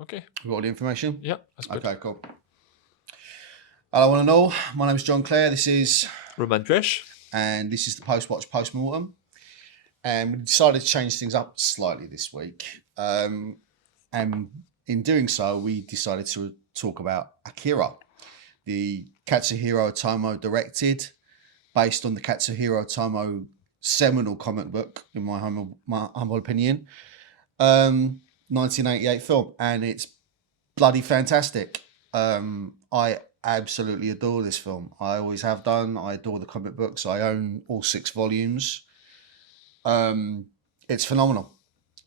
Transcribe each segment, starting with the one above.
Okay. We got all the information? Yeah, that's good. Okay, cool. Hello, one and all. My name is John Clare. This is Roman Dresch. And this is the Post Watch Postmortem. And we decided to change things up slightly this week. And in doing so, we decided to talk about Akira, the Katsuhiro Otomo directed, based on the Katsuhiro Otomo seminal comic book, in my humble opinion, 1988 film, and it's bloody fantastic. I absolutely adore this film. I always have done. I adore the comic books. I own all 6 volumes. It's phenomenal.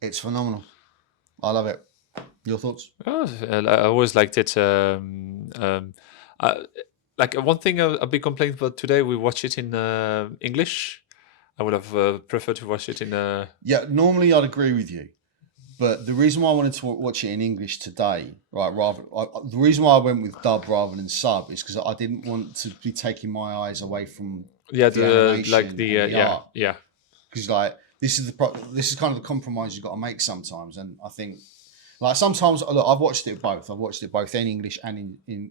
It's phenomenal. I love it. Your thoughts? Oh, I always liked it. Like one thing a big complaint about today, we watch it in English. I would have preferred to watch it in. Yeah, normally I'd agree with you, but the reason why I wanted to watch it in English today, right? The reason why I went with dub rather than sub is because I didn't want to be taking my eyes away from the animation art. Yeah. Because this is kind of the compromise you've got to make sometimes, and I think. Like sometimes, look, I've watched it both. I've watched it both in English and in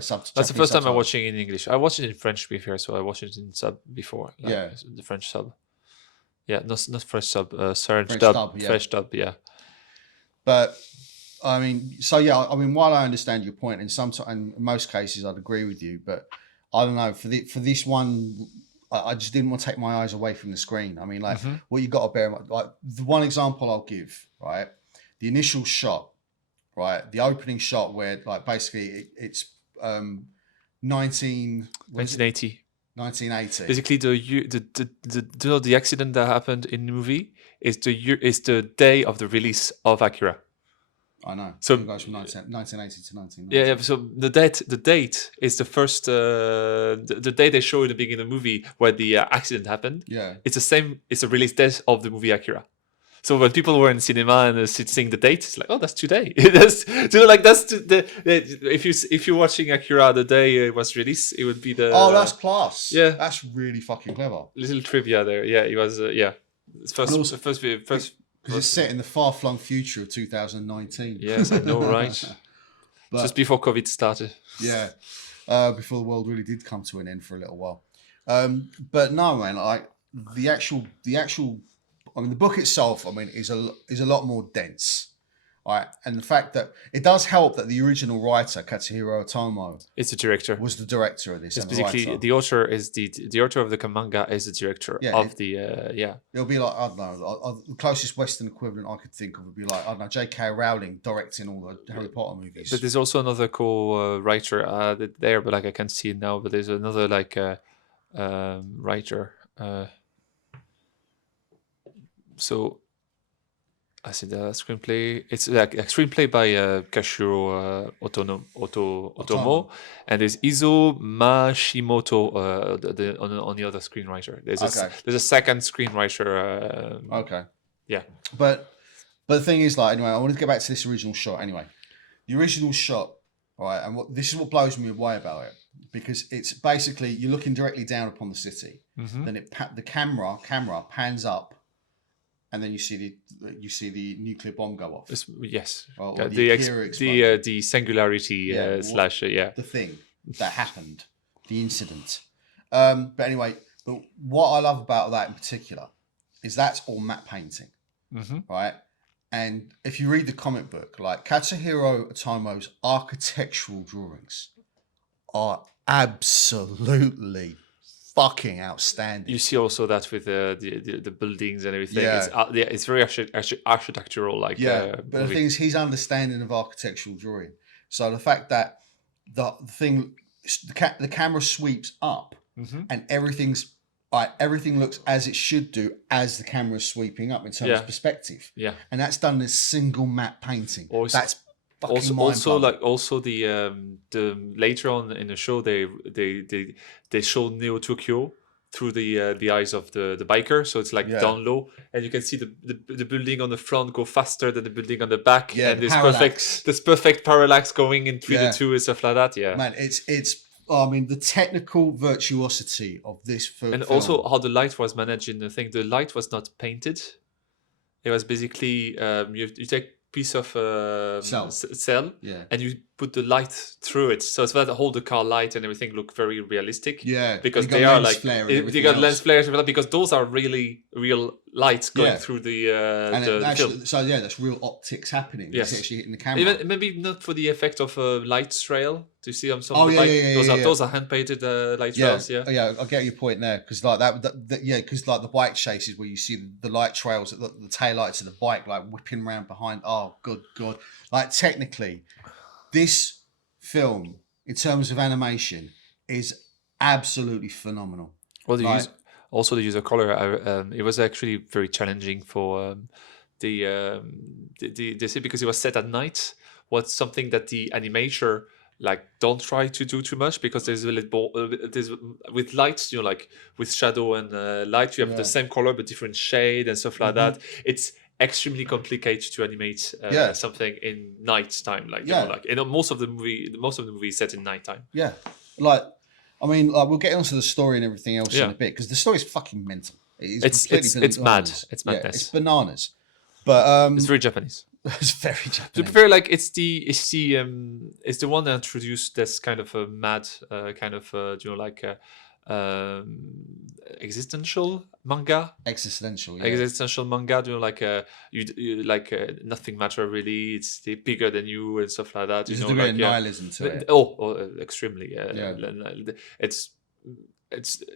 sub. That's the first time I'm watching it in English. I watched it in French before, so I watched it in sub before. The French sub. Yeah, not French sub. French dub. French dub. Yeah. But I mean, while I understand your point, in most cases I'd agree with you, but I don't know for this one. I just didn't want to take my eyes away from the screen. I mean, what you got to bear in mind. Like the one example I'll give, right. The initial shot, right? The opening shot where, like, basically it's 1980. 1980. Basically, the accident that happened in the movie is the day of the release of Akira. I know. So it goes from 1980 to 1990. Yeah. So the date is the first the day they show in the beginning of the movie where the accident happened. Yeah. It's the same. It's the release date of the movie Akira. So when people were in cinema and seeing the date, it's like, oh, that's today. If you're watching Akira the day it was released, it would be the. Oh, that's class. Yeah, that's really fucking clever. Little trivia there. Yeah, it was. It's first. Because it's set in the far-flung future of 2019. Yes, I know, right? But, just before COVID started. Yeah, before the world really did come to an end for a little while. But no, man, like the actual. I mean, the book itself, I mean, is a lot more dense, right? And the fact that it does help that the original writer, Katsuhiro Otomo, is the director. Was the director of this. It's basically the author is the author of the manga is the director of the It'll be like, I don't know, the closest Western equivalent I could think of would be like, I don't know, J.K. Rowling directing all the Harry Potter movies. But there's also another co-writer there, but like I can't see it now. But there's another writer. So, I see the screenplay. It's like a screenplay by Kashiro Otomo, and there's Izo Mashimoto on the other screenwriter. There's a second screenwriter. Okay. Yeah. But the thing is, like, anyway, I want to get back to this original shot. Anyway, the original shot, right, and this is what blows me away about it, because it's basically you're looking directly down upon the city. Mm-hmm. Then the camera pans up. And then you see the nuclear bomb go off. Yes. Or the singularity slash the thing that happened, the incident. But anyway, what I love about that in particular is that's all matte painting, right? And if you read the comic book, like Katsuhiro Otomo's architectural drawings are absolutely fucking outstanding. You see also that with the buildings and everything. Yeah. It's very architectural. But the thing is, his understanding of architectural drawing. So the fact that the camera sweeps up and everything looks as it should do as the camera's sweeping up in terms of perspective. Yeah, and that's done in a single matte painting. That's also the later on in the show they show Neo Tokyo through the eyes of the biker, so it's like down low, and you can see the building on the front go faster than the building on the back, and this perfect parallax going in between the two and stuff like that. Yeah, man, it's I mean, the technical virtuosity of this film, and also how the light was managed in the thing. The light was not painted. It was basically you take piece of cell, Yeah. and you put the light through it, so it's that all the car light and everything look very realistic. Yeah, because you got they are lens like flare and you everything got else. lens flares and all that, because those are really real lights going Yeah. through the Actually, film. so yeah, that's real optics happening. Yes. It's actually hitting the camera. Even maybe not for the effect of a light trail. Do you see on some Oh, of the yeah, bike? yeah, yeah, Those are hand painted light Yeah, trails. Yeah. yeah, I get your point there, because like because like the bike chases where you see the light trails, the taillights of the bike like whipping around behind. Oh, good God! Like technically, this film in terms of animation is absolutely phenomenal. Well, Like, the use of color. It was actually very challenging for the because it was set at night. Was something that the animator like don't try to do too much, because there's a little there's with lights, like with shadow and light, you have the same color but different shade and stuff like that. It's extremely complicated to animate something in night time, like like most of the movie is set in night time. Yeah, like I mean, like we'll get onto the story and everything else in a bit, because the story is fucking mental. It's mad. It's madness. It's bananas. But it's very Japanese. It's very Japanese. To be fair, like it's the one that introduced this kind of a mad kind of existential manga. Existential manga. Like you like nothing matter really. It's bigger than you and stuff like that. There's a degree of nihilism to it. Extremely.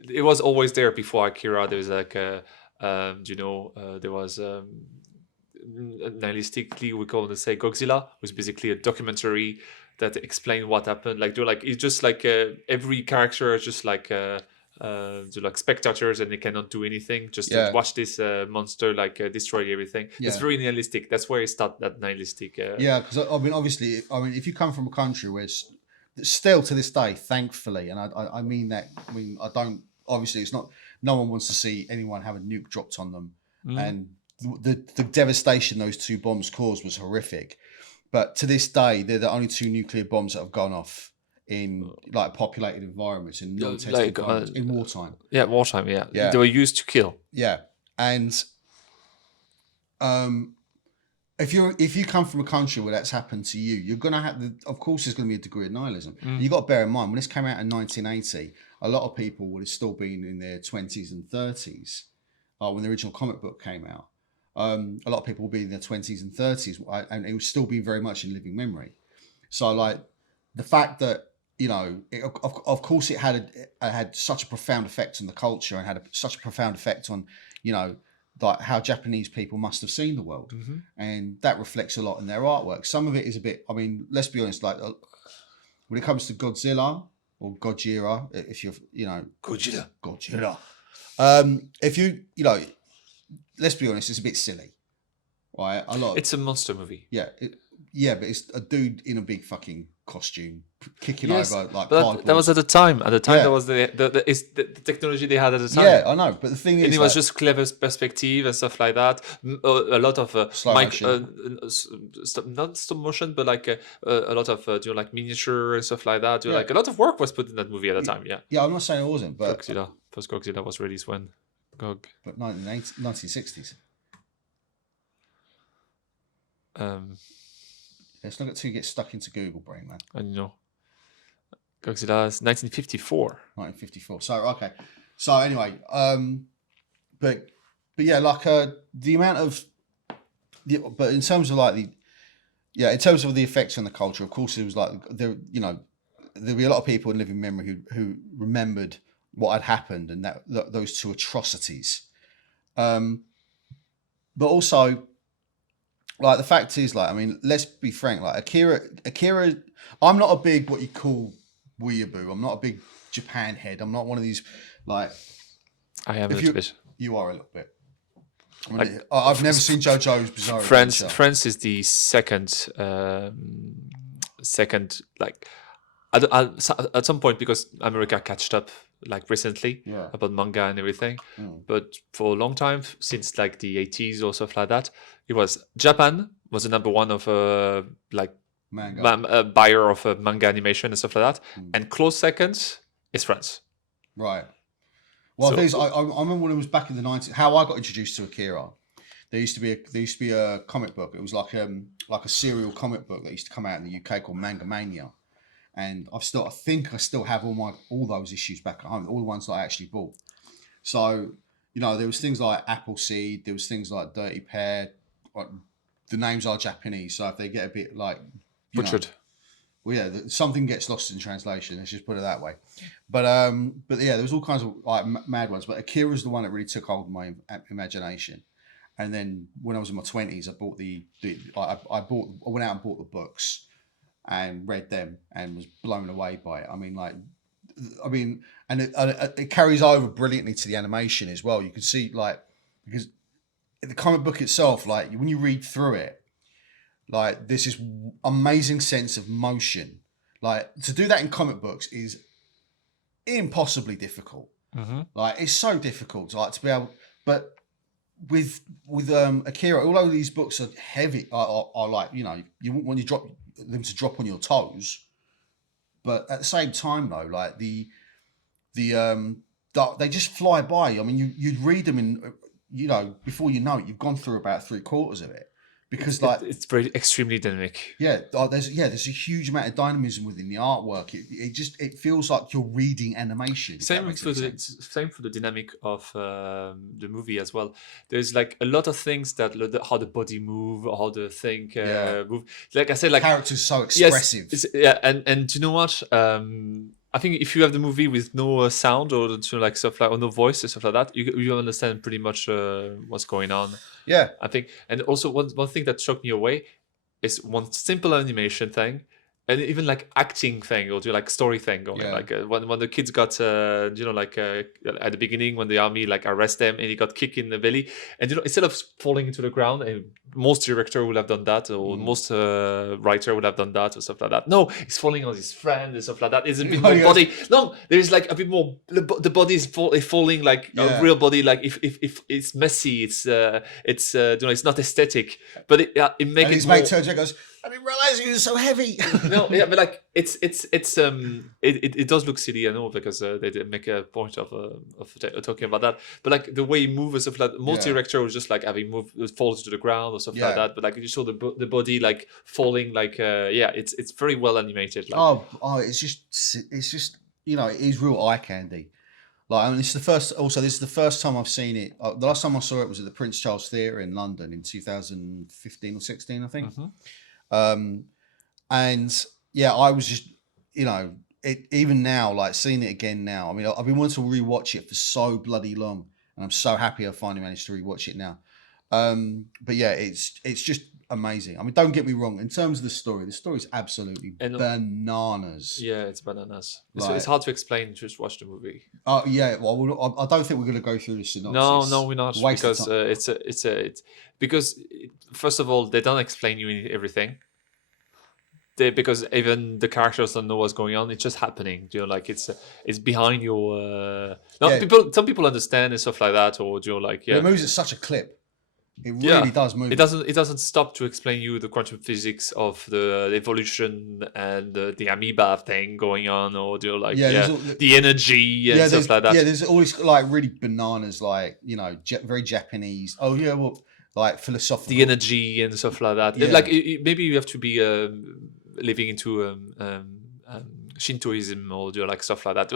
It was always there before Akira. There was like there was. Nihilistically, we call it, say, Godzilla, was basically a documentary that explained what happened. Like it's just like every character is just like like spectators, and they cannot do anything. Just to watch this monster like destroy everything. It's very nihilistic. That's where it started, that nihilistic. Because I mean, obviously, if you come from a country where still to this day, thankfully, and I mean that. I mean, I don't. Obviously, it's not. No one wants to see anyone have a nuke dropped on them, and the devastation those two bombs caused was horrific. But to this day, they're the only two nuclear bombs that have gone off in like populated environments, in non-tested environments, in wartime. Yeah, wartime. Yeah, they were used to kill. Yeah, and if you come from a country where that's happened to you, you're gonna have of course there's gonna be a degree of nihilism. You got to bear in mind, when this came out in 1980, a lot of people would have still been in their 20s and 30s when the original comic book came out. A lot of people will be in their 20s and 30s, and it will still be very much in living memory. So, like the fact that of course, it had such a profound effect on the culture, and had such a profound effect on like how Japanese people must have seen the world, and that reflects a lot in their artwork. Some of it is a bit. I mean, let's be honest. Like when it comes to Godzilla or Gojira, if you're Godzilla, if let's be honest, it's a bit silly, right? It's a monster movie. Yeah, but it's a dude in a big fucking costume kicking over like. But that was at the time. At the time, that was the technology they had at the time. Yeah, I know. But the thing is, and it was just clever perspective and stuff like that. A lot of not stop motion, but like a lot of like miniature and stuff like that. Like a lot of work was put in that movie at the time. Yeah. Yeah, I'm not saying it wasn't, but first Godzilla was released when. But 1960s. Let's not get stuck into Google brain, man. I know. Godzilla is 1954. 1954. So okay. So anyway, but yeah, like the amount of, but in terms of like in terms of the effects on the culture, of course, it was like there'd be a lot of people in living memory who remembered what had happened, and those two atrocities. But also, like the fact is, like, I mean, let's be frank, like Akira, I'm not a big what you call weeaboo. I'm not a big Japan head. I'm not one of these like. I am a little bit. You are a little bit. I mean, I've never seen JoJo's Bizarre Adventure. France is the second like at some point, because America catched up like recently about manga and everything, but for a long time, since like the 80s or stuff like that, it was Japan was the number one of like manga buyer of manga animation and stuff like that, and close second is France. Right. Well, I remember when it was back in the 90s, how I got introduced to Akira. there used to be a comic book. It was like a serial comic book that used to come out in the UK called Manga Mania, and I think I still have all those issues back at home, all the ones that I actually bought. So there was things like Appleseed, there was things like Dirty Pear. Like, the names are Japanese, so if they get a bit like butchered. Well, yeah, something gets lost in translation. Let's just put it that way. But yeah, there was all kinds of like mad ones. But Akira was the one that really took hold of my imagination. And then when I was in my 20s, I bought I went out and bought the books and read them and was blown away by it. And it carries over brilliantly to the animation as well. You can see because the comic book itself, like when you read through it, like there's this amazing sense of motion. Like to do that in comic books is impossibly difficult. Mm-hmm. Like it's so difficult to be able. But with Akira, although these books are heavy, are like you wouldn't want them to drop on your toes. But at the same time, though, like they just fly by. I mean, you'd read them in before you know it, you've gone through about 3/4 of it. Because it's very extremely dynamic. Yeah, there's a huge amount of dynamism within the artwork. It feels like you're reading animation. Same for the dynamic of the movie as well. There's like a lot of things that how the body move, how the thing move. Like I said, like characters so expressive. Yes, and you know what? I think if you have the movie with no sound or like stuff like or no voice and stuff like that, you understand pretty much what's going on. Yeah, I think, and also one thing that shocked me away is one simple animation thing, and even like acting thing or do like story thing going. Like when the kids got at the beginning when the army like arrest them and he got kicked in the belly, and instead of falling into the ground, and most director would have done that or most writer would have done that or stuff like that. No, he's falling on his friend and stuff like that. It's a bit more body. No, there's like a bit more. The body is falling like a real body. Like if it's messy, it's it's not aesthetic, but it makes it. His mate turns and goes, I didn't realize you were so heavy. No, yeah, but like it does look silly, I know, because they did make a point of talking about that. But like the way he moves and stuff like that, most director was just like having falls to the ground or stuff like that. But like you saw the body like falling, like it's very well animated. Like. It's just it is real eye candy. Like, I mean, this is the first time I've seen it. The last time I saw it was at the Prince Charles Theatre in London in 2015 or 16, I think. Mm-hmm. And yeah, I was just, even now, like seeing it again now. I mean, I've been wanting to rewatch it for so bloody long, and I'm so happy I finally managed to rewatch it now. But yeah, it's just amazing. I mean, don't get me wrong. In terms of the story is absolutely bananas. Yeah, it's bananas. It's hard to explain. Just watch the movie. Oh yeah. Well, I don't think we're going to go through the synopsis. No, we're not. Because it's because first of all, they don't explain you everything. Because even the characters don't know what's going on. It's just happening. Like it's behind your. Some people understand and stuff like that, or it moves at such a clip. It really does move. It doesn't stop to explain you the quantum physics of the evolution and the amoeba thing going on, or the energy and stuff like that. Yeah, there's always like really bananas, like very Japanese. Oh yeah, well, like philosophical. The energy and stuff like that. Yeah. Like maybe you have to be living into Shintoism or like stuff like that.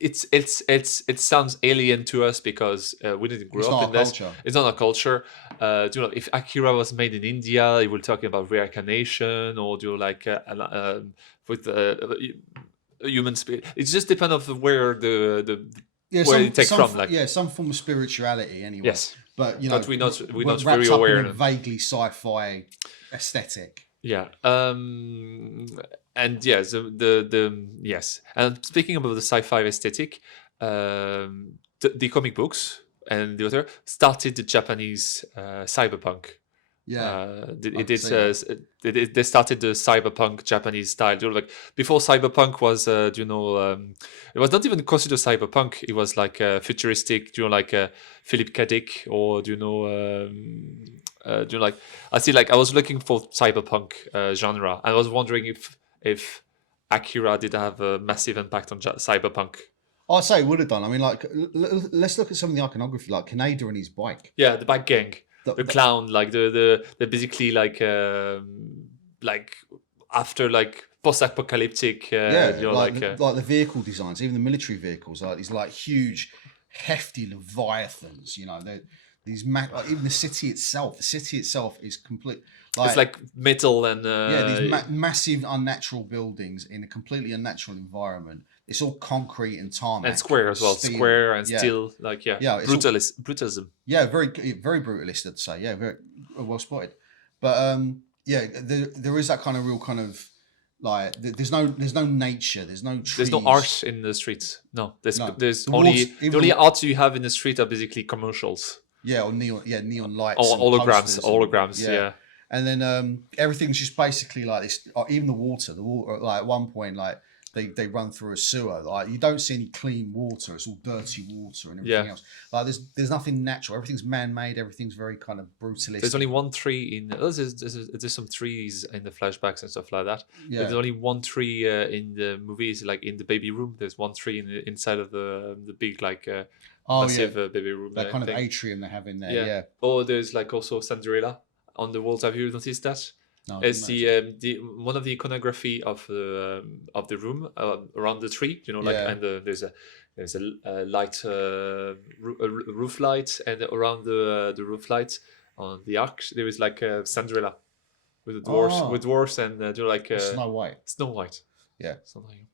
It sounds alien to us because we didn't grow up in this. It's not a culture. If Akira was made in India, it will talk about reincarnation or with human spirit. It just depends on where where it takes from. Some form of spirituality anyway. Yes, but but we're not very aware. In a vaguely sci-fi aesthetic. Yeah. And yes, yes. And speaking about the sci-fi aesthetic, the comic books and the author started the Japanese cyberpunk. Yeah, they started the cyberpunk Japanese style. Like before, cyberpunk was it was not even considered cyberpunk. It was like futuristic. Philip K. Dick, or I see. Like I was looking for cyberpunk genre, and I was wondering if Akira did have a massive impact on cyberpunk. I'd say it would have done. I mean, like, let's look at some of the iconography, like Kaneda and his bike. Yeah, the bike gang, the clown, like the basically like after like post-apocalyptic. Like the vehicle designs, even the military vehicles, like these like huge, hefty leviathans. These like, even the city itself. The city itself is complete. It's like metal and these massive unnatural buildings in a completely unnatural environment. It's all concrete and tarmac and square as well, steel. Square and steel, like brutalism. Yeah, very brutalist, I'd say. Yeah, very well spotted. But there is that kind of real kind of like there's no nature, there's no trees. There's no art in the streets. No, there's only the only art you have in the street are basically commercials. Yeah, or neon lights, or holograms. Yeah. And then everything's just basically like this. Even the water, like at one point, like they run through a sewer. Like you don't see any clean water. It's all dirty water and everything else. Like there's nothing natural. Everything's man-made. Everything's very kind of brutalist. There's only one tree in. There's some trees in the flashbacks and stuff like that. Yeah. There's only one tree in the movies, like in the baby room. There's one tree inside of the big like massive baby room. That kind of atrium they have in there. Yeah. Oh, there's like also Cinderella on the walls. Have you noticed that? No, it's the one of the iconography of the room around the tree. And there's a light, roof light, and around the roof light on the arch there is like a Cinderella with dwarfs and like Snow White. Snow White. Yeah, something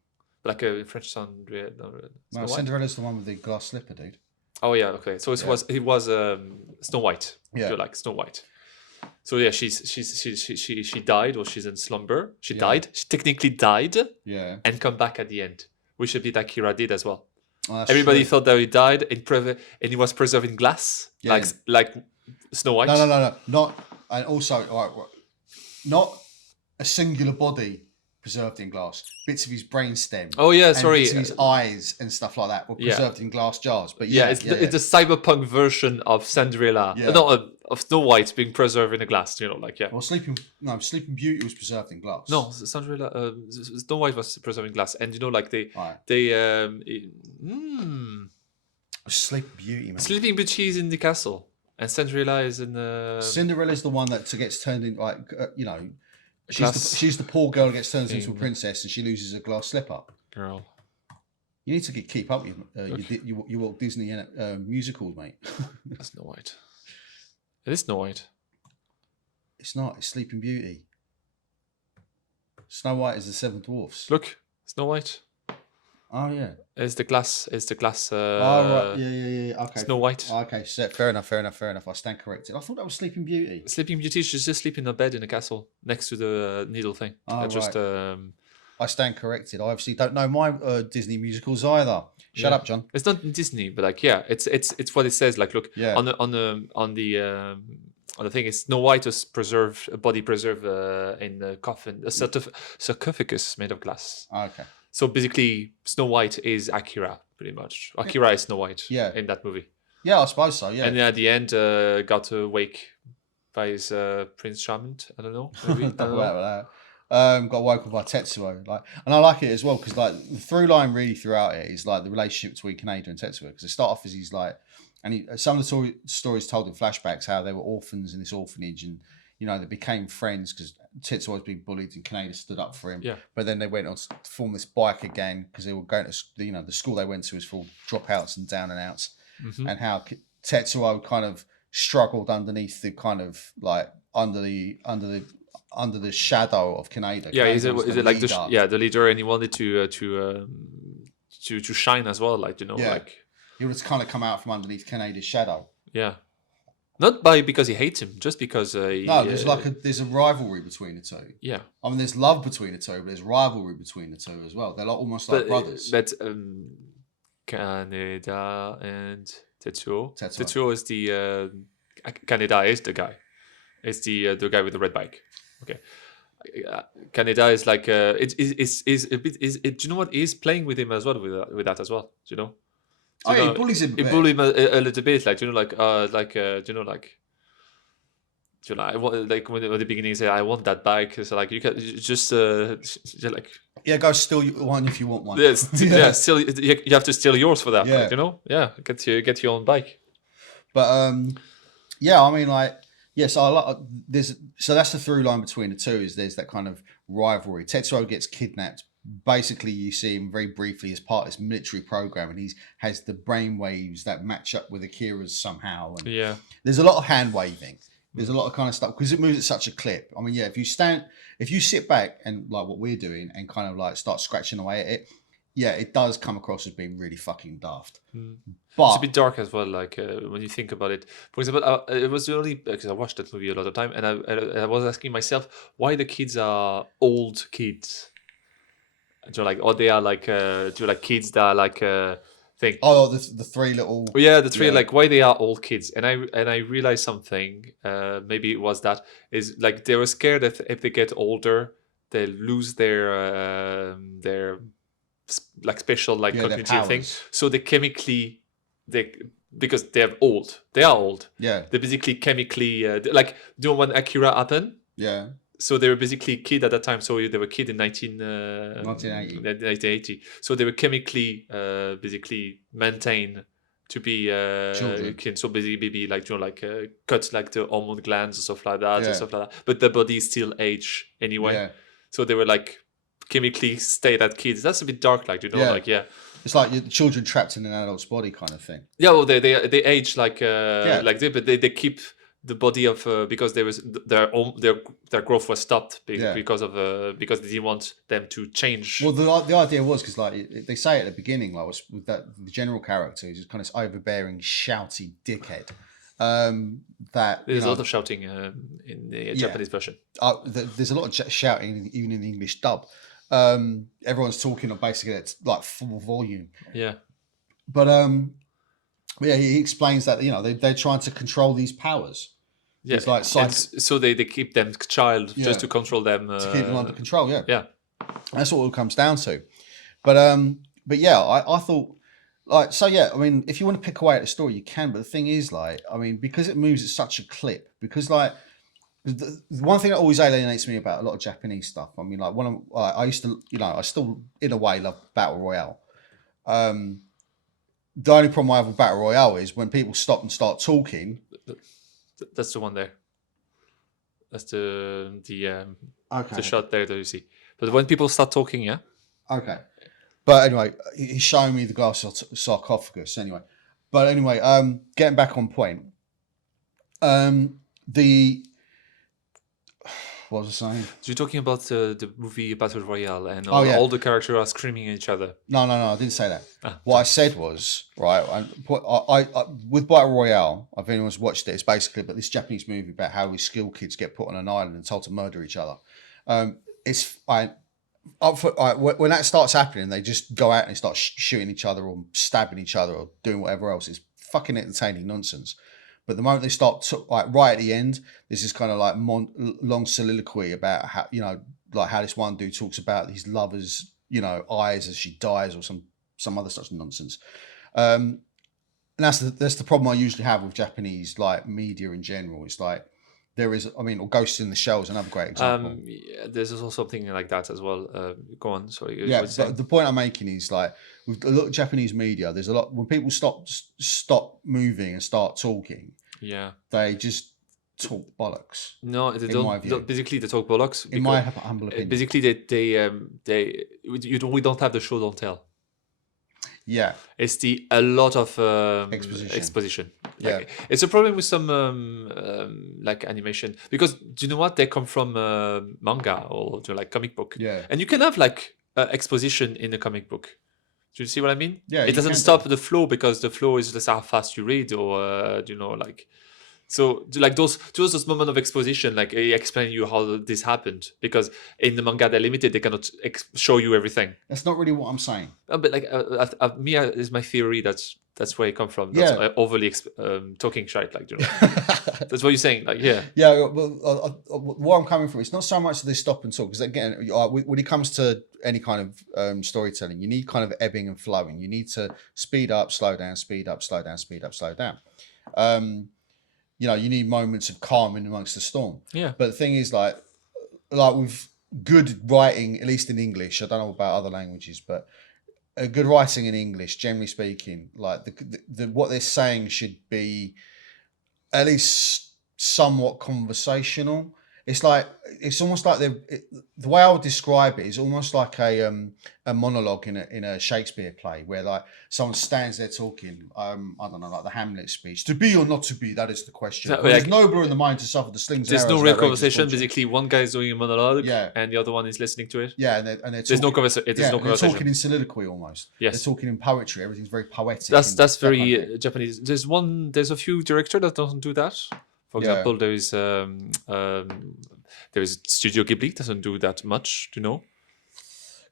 like a French Cinderella. No, Cinderella's the one with the glass slipper, dude. Oh yeah, okay. So it was Snow White. Yeah, like Snow White. So yeah, she died, or she's in slumber. She died. She technically died. Yeah. And come back at the end, which a bit Akira did as well. Oh, everybody thought that he died and he was preserved in glass, like Snow White. No, not, and also not a singular body preserved in glass. Bits of his brainstem. Oh yeah, sorry. Bits of his eyes and stuff like that were preserved in glass jars. But it's a cyberpunk version of Cinderella. Yeah. Not of Snow White being preserved in a glass. Well, Sleeping Beauty was preserved in glass. No, Cinderella. Snow White was preserved in glass, and Sleeping Beauty, man. Sleeping Beauty is in the castle, and Cinderella is in the. Cinderella's the one that gets turned in, like she's the poor girl who gets turned into a princess, and she loses a glass slipper. Girl, you need to keep up with your Walt Disney musicals, mate. That's Snow White. It is Snow White. It's not. It's Sleeping Beauty. Snow White is the Seven Dwarfs. Look, Snow White. Oh yeah. It's the glass. Oh right. Yeah. Okay. Snow White. Okay. So, fair enough. I stand corrected. I thought that was Sleeping Beauty. Sleeping Beauty. She's just sleeping in a bed in a castle next to the needle thing. Oh, right. I stand corrected. I obviously don't know my Disney musicals either. Shut up, John. It's not Disney, but it's what it says. Like, look, on the thing is Snow White was body preserved in a coffin, a sarcophagus made of glass. Okay. So basically, Snow White is Akira, pretty much. Akira is Snow White. in that movie. Yeah, I suppose so. Yeah. And then at the end, got awake by his Prince Charmant. I don't know. Maybe. Got woken by Tetsuo, and I like it as well because the through line really throughout it is like the relationship between Kaneda and Tetsuo, because they start off as he's like, and some of the stories told in flashbacks how they were orphans in this orphanage, and they became friends because Tetsuo was being bullied and Kaneda stood up for him. Yeah. But then they went on to form this biker gang because they were going to the school they went to was for dropouts and down and outs, and how Tetsuo kind of struggled underneath the kind of like under the shadow of Kaneda. Yeah, is it like the leader, and he wanted to shine as well, like like he would kind of come out from underneath Kaneda's shadow. Yeah, not because he hates him, just because there's a rivalry between the two. Yeah, I mean there's love between the two, but there's rivalry between the two as well. They're almost like brothers. But Kaneda and Tetsuo is the Kaneda is the guy. It's the guy with the red bike. Okay, Kaneda is like is a bit. Do you know what? He's playing with him as well with that as well. Do you know? He bullies him. He bullies him a little bit, like like you know, like when at the beginning you say I want that bike, it's like you can just like Yeah, go steal one if you want one. yeah, still you have to steal yours for that, Yeah. like, you know, get your own bike. But yeah, I mean, like, yes, so that's the through line between the two, is there's that kind of rivalry. Tetsuo gets kidnapped. Basically, you see him very briefly as part of this military program, and he has the brainwaves that match up with Akira's somehow. And Yeah, there's a lot of hand waving. There's a lot of kind of stuff because it moves at such a clip. I mean, yeah, if you sit back and like what we're doing and kind of like start scratching away at it, yeah, it does come across as being really fucking daft. But it's a bit dark as well, like when you think about it. For example, it was only because I watched that movie a lot of time, and I was asking myself why the kids are old kids. Do like, or they are like, do like kids that are like thing. oh, the three little Yeah, the three, like why they are old kids, and I realized something. Maybe it was that is like they were scared that if they get older, they lose their like special like their cognitive thing. powers. So they chemically because they are old. They are old. Yeah, They basically chemically like do when Akira happened. yeah. So they were basically kid at that time. So they were kid in 1980. So they were chemically basically maintained to be Children. kid. So basically like, you know, like cut like the hormone glands and stuff like that Yeah. and stuff like that. But the body is still age anyway. Yeah. So they were like chemically stayed at kids. That's a bit dark, like, you know, Yeah. like It's like your children trapped in an adult's body kind of thing. Yeah, well, they age like like but they keep the body of because there was their growth was stopped because they didn't want them to change. Well, the idea was because like they say at the beginning, like with that the general character is just kind of this overbearing, shouty dickhead. That There's a lot of shouting in the Japanese version. There's a lot of shouting even in the English dub. Everyone's talking on basically it's like full volume. Yeah. But yeah, he explains that, you know, they're trying to control these powers. Yeah, it's like so they keep them child just to control them, to keep them under control. Yeah, yeah, that's what it comes down to. But yeah, I thought like so. Yeah, I mean, if you want to pick away at the story, you can. But the thing is, like, I mean, because it moves at such a clip, because like the one thing that always alienates me about a lot of Japanese stuff. I mean, like I used to, you know, I still in a way love Battle Royale. The only problem I have with Battle Royale is when people stop and start talking. That's the one there. That's the Okay. the shot there that you see. But when people start talking, yeah. Okay. But anyway, he's showing me the glass sarcophagus. Anyway, but anyway, getting back on point. What was I saying? So you're talking about the movie Battle Royale, and all the characters are screaming at each other. No, I didn't say that. What I said was, right, I with Battle Royale, if anyone's watched it, it's basically about this Japanese movie about how these school kids get put on an island and told to murder each other. When that starts happening, they just go out and start shooting each other or stabbing each other or doing whatever else. It's fucking entertaining nonsense. But the moment they start, right at the end, there's this kind of like long soliloquy about how, you know, like how this one dude talks about his lover's, you know, eyes as she dies or some other such nonsense. And that's the problem I usually have with Japanese like media in general. It's like there is, I mean, or Ghost in the Shell is another great example. Yeah, there's also something like that as well. Go on, sorry. Yeah, but the point I'm making is like with a lot of Japanese media, there's a lot when people stop moving and start talking. Yeah, they just talk bollocks. No, they don't. Basically, they talk bollocks. In my humble opinion, basically, we don't have the show don't tell. Yeah, it's a lot of exposition. Yeah, like, it's a problem with some like animation because do you know what, they come from manga or like comic book. Yeah, and you can have like exposition in a comic book. Do you see what I mean? Yeah, it doesn't stop the flow because the flow is just how fast you read, or you know, like. So, like those moments of exposition, like explain you how this happened, because in the manga they're limited; they cannot show you everything. That's not really what I'm saying. But like me is my theory. That's where it comes from. That's overly talking shite, like, you know. That's what you're saying, like, yeah. Yeah, well, where I'm coming from, it's not so much that they stop and talk, because again, when it comes to any kind of storytelling, you need kind of ebbing and flowing. You need to speed up, slow down, speed up, slow down, speed up, slow down. you need moments of calm in amongst the storm. Yeah. But the thing is, like with good writing, at least in English, I don't know about other languages, but a good writing in English, generally speaking, like the what they're saying should be at least somewhat conversational. It's almost like the way I would describe it is almost like a monologue in a Shakespeare play where like someone stands there talking. I don't know, like the Hamlet speech: "To be or not to be, that is the question. So, There's nobler in the mind to suffer the slings and there's arrows no of real outrageous conversation. fortune." Basically, one guy is doing a monologue, Yeah. and the other one is listening to it. Yeah, and they're There's no conversation. yeah, There's no and they're conversation. talking in soliloquy almost. Yes. They're talking in poetry. Everything's very poetic. That's that very kind of thing. Japanese. There's a few directors that don't do that. For example, there is Studio Ghibli doesn't do that much. Do you know?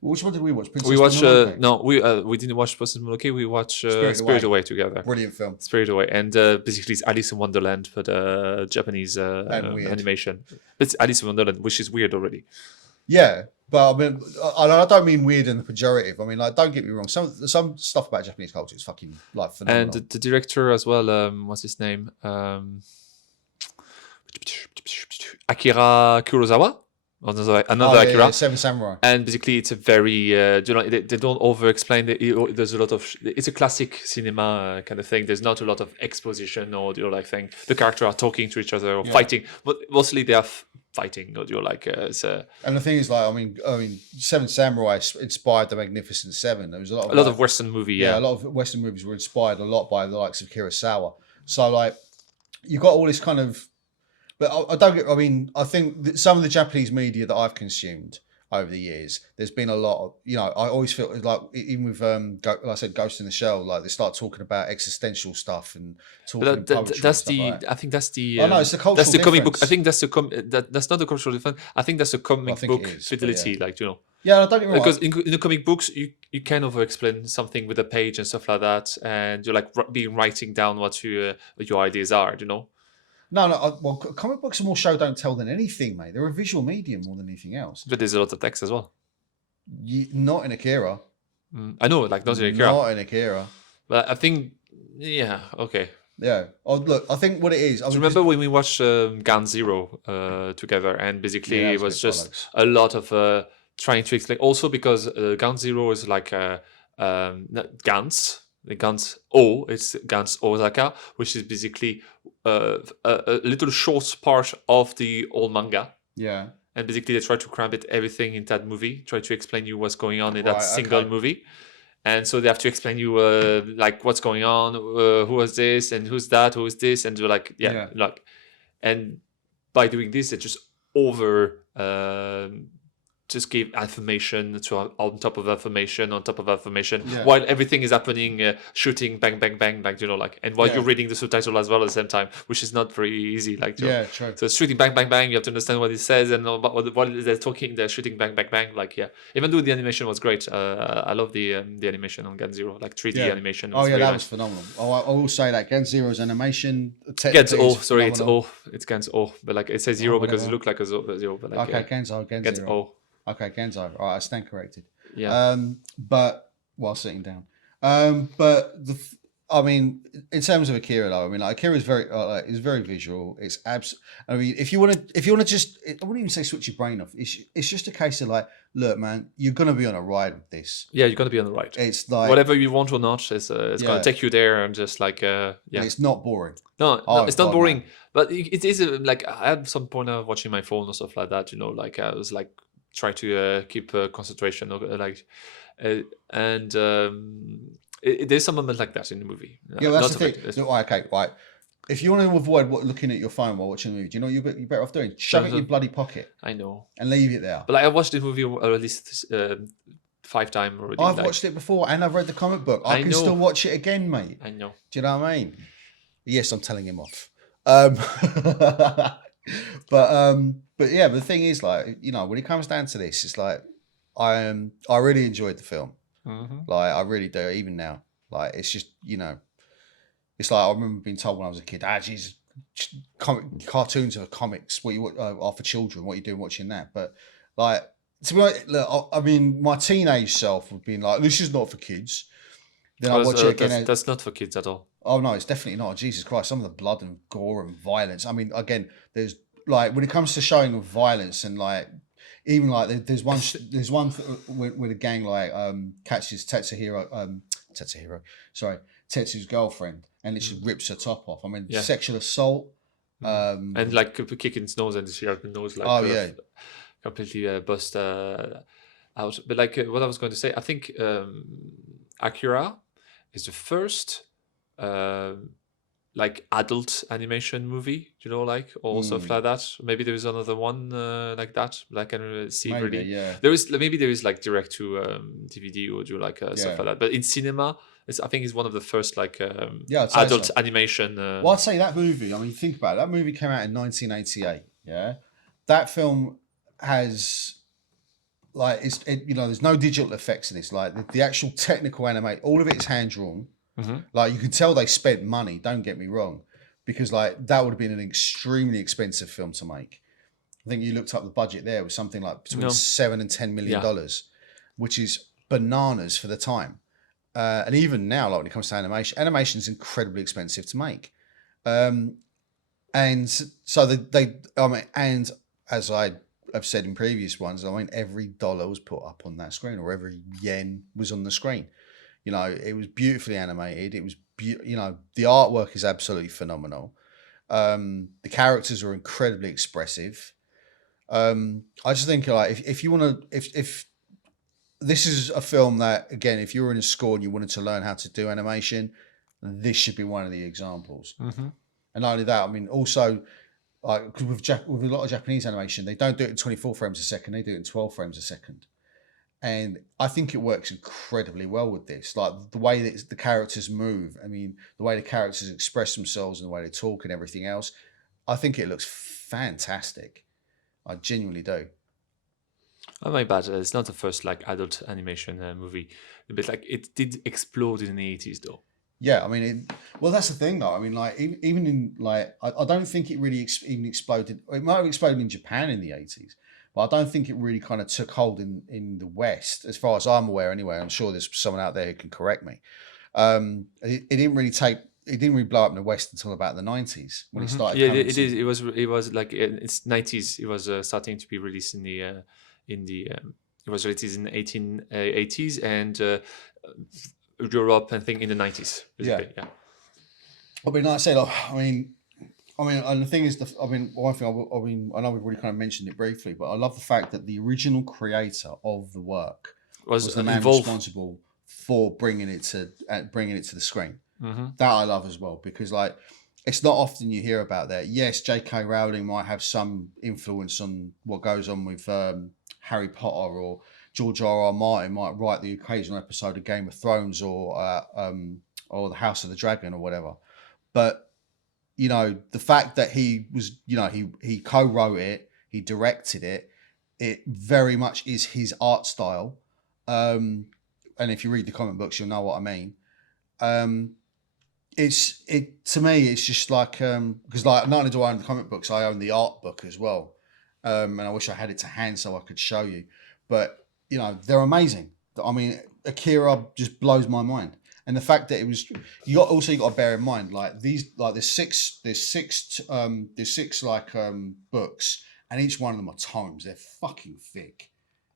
Which one did we watch? Princess We watched Mononoke? no, we didn't watch Post Mononoke. We watched Spirit Away together. Brilliant film. Spirit Away, and basically it's Alice in Wonderland, but Japanese animation. It's Alice in Wonderland, which is weird already. Yeah, but I mean, I don't mean weird in the pejorative. I mean, like, don't get me wrong. Some stuff about Japanese culture is fucking like phenomenal. And the director as well. What's his name? Akira Kurosawa. Another Akira. Yeah, Seven Samurai. And basically, it's a very they don't over-explain. There's a lot of. It's a classic cinema kind of thing. There's not a lot of exposition or like thing. The characters are talking to each other or fighting, but mostly they are fighting. Or And the thing is, like, I mean, Seven Samurai inspired the Magnificent Seven. There was a lot of Western movie. Yeah, a lot of Western movies were inspired a lot by the likes of Kurosawa. So like, you got all this kind of. But I think that some of the Japanese media that I've consumed over the years, there's been a lot of, I always feel like, even with, like I said, Ghost in the Shell, like they start talking about existential stuff and talking in poetry that's and stuff like that. I think that's the. Oh no, it's the cultural That's the comic difference. book. I think that's that's not the cultural difference. I think that's the comic book it is, fidelity, yeah. Yeah, I don't get me wrong. Because in the comic books, you can over-explain something with a page and stuff like that, and you're like writing down what your ideas are. No. Well, comic books are more show don't tell than anything, mate. They're a visual medium more than anything else. But there's a lot of text as well. Not in Akira. I know, like not in Akira. Not in Akira. But I think, yeah, okay. Yeah. Oh, look, I think what it is. Remember when we watched Gun Zero together, and basically it was just a lot of trying to explain. Also because Gun Zero is like Gans. The Gans O, it's Gans Osaka, which is basically a little short part of the old manga. Yeah. And basically they try to cram everything in that movie, try to explain you what's going on in that single movie. And so they have to explain you like what's going on, who was this and who's that, who is this, and you're like, like, and by doing this, they just just give affirmation on top of affirmation on top of affirmation while everything is happening, shooting, bang, bang, bang, like, and while you're reading the subtitle as well at the same time, which is not very easy. Like, true. So it's shooting, bang, bang, bang. You have to understand what it says, and while they're talking, they're shooting, bang, bang, bang. Like, even though the animation was great, I love the animation on Gun Zero, like 3D animation. Oh yeah, that was phenomenal. I will say that Gun Zero's animation. It's Gans O, but like it says zero because it looked like a zero. But like, okay, Gans Zero. O. Okay, Genzo. All right, I stand corrected. Yeah. But while sitting down. But I mean, in terms of Akira, though, I mean, like, Akira is very visual. It's I mean, if you want to just, I wouldn't even say switch your brain off. It's just a case of like, look, man, you're gonna be on a ride with this. Yeah, you're gonna be on the ride. It's like whatever you want or not, it's gonna take you there and just like And it's not boring. No, it's not boring. Man. But it is like I had some point of watching my phone or stuff like that. Like I was like. Try to keep concentration, there's some moments like that in the movie. Yeah, well, that's the thing. Right. If you want to avoid looking at your phone while watching a movie, do you know what you're better off doing? Shove it in your bloody pocket. I know. And leave it there. But like, I watched the movie at least 5 times already. I've watched it before, and I've read the comic book. I can still watch it again, mate. I know. Do you know what I mean? Yes, I'm telling him off. But yeah, but the thing is, like, when it comes down to this, it's like I really enjoyed the film. Mm-hmm. Like, I really do, even now. Like, it's just, it's like I remember being told when I was a kid, geez, cartoons are comics. What are for children? What are you doing watching that? But like, to be honest, look, I mean, my teenage self would be like, this is not for kids. Then I watch it again. That's not for kids at all. Oh no, it's definitely not. Jesus Christ, some of the blood and gore and violence. I mean, again, there's like when it comes to showing of violence and like even like there's one with a gang like catches Tetsuhiro, sorry, Tetsu's girlfriend and literally rips her top off. I mean, Yeah. sexual assault. And like kicking his nose, and she has the nose like Oh yeah, completely bust out. But like what I was going to say, I think Akira is the first like adult animation movie, you know, like or stuff like that. Maybe there is another one like that. Like I can see maybe really. yeah. There is like direct to DVD or do like stuff like that. But in cinema, I think it's one of the first like Yeah, I'd say adult so. animation. Well, I'd say that movie. I mean, think about it. That movie came out in 1988. Yeah, that film has like there's no digital effects in this. Like the actual technical animate, all of it is hand drawn. Like you can tell they spent money. Don't get me wrong, because like that would have been an extremely expensive film to make. I think you looked up the budget there was something like between $7 and $10 million, which is bananas for the time. And even now, like when it comes to animation is incredibly expensive to make. And so I mean, and as I have said in previous ones, I mean, every dollar was put up on that screen, or every yen was on the screen. You know, it was beautifully animated. It was, the artwork is absolutely phenomenal. The characters are incredibly expressive. I just think like if you want to, if this is a film that again, if you were in a school and you wanted to learn how to do animation, this should be one of the examples. And not only that, I mean, also like cause with a lot of Japanese animation, they don't do it in 24 frames a second; they do it in 12 frames a second. And I think it works incredibly well with this. Like the way that the characters move, I mean, the way the characters express themselves and the way they talk and everything else, I think it looks fantastic. I genuinely do. Oh my bad. It's not the first like adult animation movie, but like it did explode in the 80s though. Yeah, I mean, well, that's the thing though. I mean, like even in like, I don't think it really even exploded. It might have exploded in Japan in the 80s, but I don't think it really kind of took hold in the West, as far as I'm aware. Anyway, I'm sure there's someone out there who can correct me. It didn't really it didn't really blow up in the West until about the 90s when it started. Yeah, coming it is. It was like it's 90s. It was starting to be released in the it was released in 1880s and Europe, I think, in the 90s. Basically. Yeah. I mean, like I said, I mean, and the thing is, one thing, I know we've already kind of mentioned it briefly, but I love the fact that the original creator of the work was the man responsible for bringing it to the screen. That I love as well, because like it's not often you hear about that. Yes, J.K. Rowling might have some influence on what goes on with Harry Potter, or George R.R. Martin might write the occasional episode of Game of Thrones, or the House of the Dragon, or whatever. But the fact that he was, he co-wrote it, he directed it, it very much is his art style. And if you read the comic books, you'll know what I mean. To me, it's just like, because like not only do I own the comic books, I own the art book as well. And I wish I had it to hand so I could show you. But, they're amazing. I mean, Akira just blows my mind. And the fact that it was, you got to bear in mind, like these, like there's six like books, and each one of them are tomes. They're fucking thick.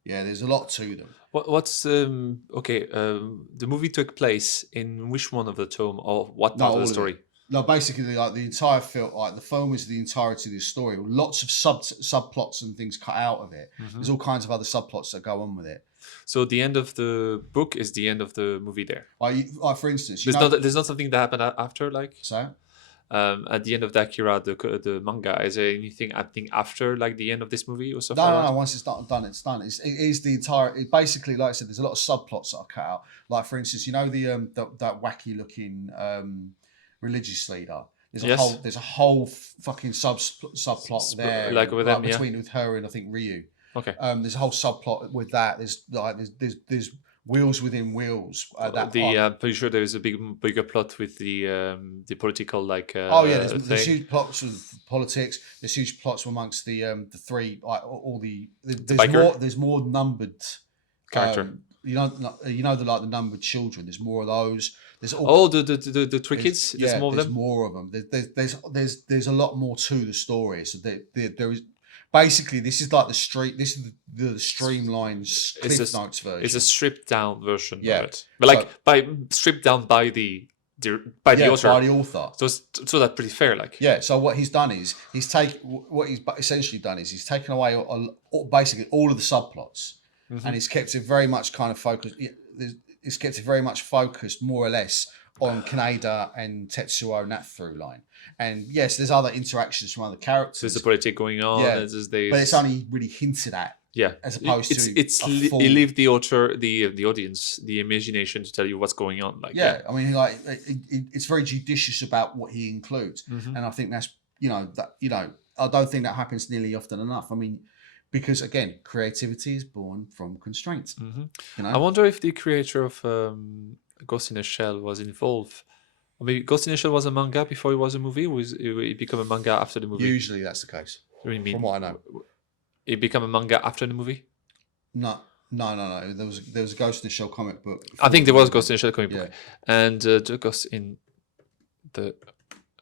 Yeah, there's a lot to them. What's okay? The movie took place in which one of the tome, or what part of the story? No, basically, like the entire film, like the film is the entirety of the story. Lots of subplots and things cut out of it. There's all kinds of other subplots that go on with it. So the end of the book is the end of the movie there. Like for instance, there's not something that happened after, like. So. At the end of the Akira, the manga, is there anything happening after, like the end of this movie or stuff? No. Once it's done, it's done. It is the entire. It basically, like I said, there's a lot of subplots that are cut out. Like for instance, that wacky looking religious leader. There's a whole fucking subplot there, like with them, with her and I think Ryu. Okay. There's a whole subplot with that. There's wheels within wheels. Pretty sure there's a bigger plot with the political, like. There's huge plots with politics. There's huge plots amongst the three, like all the. There's more numbered character. The numbered children. There's more of those. There's all Oh, the three kids. There's more of there's them. more of them. There's a lot more to the story. So there is basically this is like the street. This is the streamlined Cliff Notes version. It's a stripped down version Yeah. of it, but like by stripped down by the author. By the author. So that's pretty fair. Like yeah. So what he's done is he's essentially done is he's taken away basically all of the subplots, and he's kept it very much kind of focused. It's kept it very much focused, more or less, on Kaneda and Tetsuo and that through line. And yes, there's other interactions from other characters. There's the politics going on. Yeah, but it's only really hinted at. Yeah, as opposed to it leave the author, the audience, the imagination to tell you what's going on. Like I mean, like it's very judicious about what he includes, and I think that's I don't think that happens nearly often enough. I mean, because again, creativity is born from constraints. I wonder if the creator of Ghost in a Shell was involved. I mean, Ghost in a Shell was a manga before it was a movie. Or it became a manga after the movie? Usually, that's the case. From what I know. It became a manga after the movie? No. There was a Ghost in the Shell comic book. I think there was Ghost in the Shell comic book, and the Ghost in the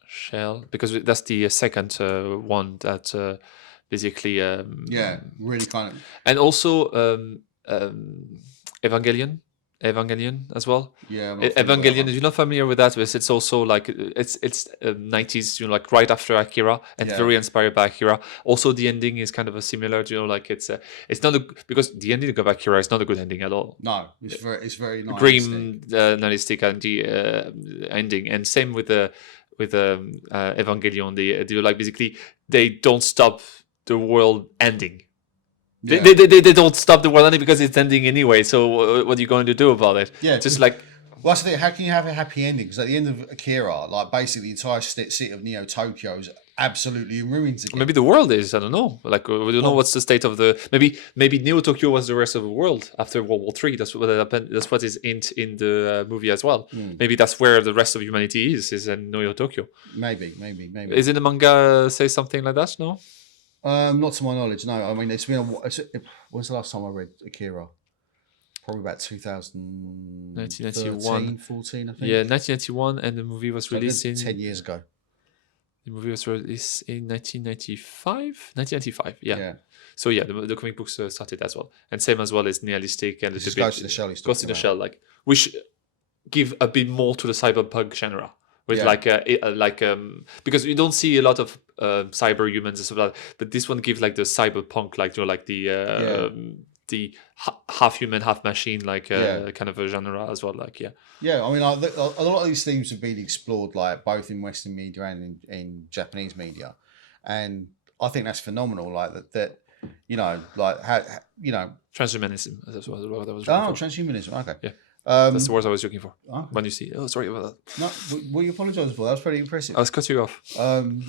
Shell, because that's the second one that basically really kind of, and also Evangelion as well. Yeah, Evangelion. If you're not familiar with that, it's also like it's 90s, like right after Akira, and very inspired by Akira. Also, the ending is kind of a similar, like it's not because the ending of Akira is not a good ending at all. No, it's very nihilistic. Grim, nihilistic, and the ending, and same with Evangelion. They like basically they don't stop the world ending. Yeah. They don't stop the world ending because it's ending anyway. So what are you going to do about it? Yeah, just like. Well, that's the thing. How can you have a happy ending? Because at the end of Akira, like basically the entire city of Neo Tokyo is absolutely in ruins again. Maybe the world is. I don't know. Like we don't know what's the state of the. Maybe Neo Tokyo was the rest of the world after World War III. That's what happened. That's what is in the movie as well. Maybe that's where the rest of humanity is in Neo Tokyo. Maybe. Is it the manga say something like that? No. Not to my knowledge, no. I mean, it's been. When's the last time I read Akira? Probably about 1991, 14, I think. Yeah, 1991, and the movie was released in 10 years ago. The movie was released in 1995. 1995, yeah. So yeah, the comic books started as well, and same as well as nihilistic and the Ghost in the Shell. Ghost in the Shell, like which give a bit more to the cyberpunk genre. With because you don't see a lot of cyber humans and stuff like that, but this one gives like the cyberpunk, like the half human, half machine, like kind of a genre as well. Like I mean, a lot of these themes have been explored, like both in Western media and in Japanese media, and I think that's phenomenal. Like that like how transhumanism. That's what I was. Transhumanism. Okay. Yeah. That's the words I was looking for. Okay. When you see, sorry about that. No, what you apologise for? That was pretty impressive. I was cutting you off. You don't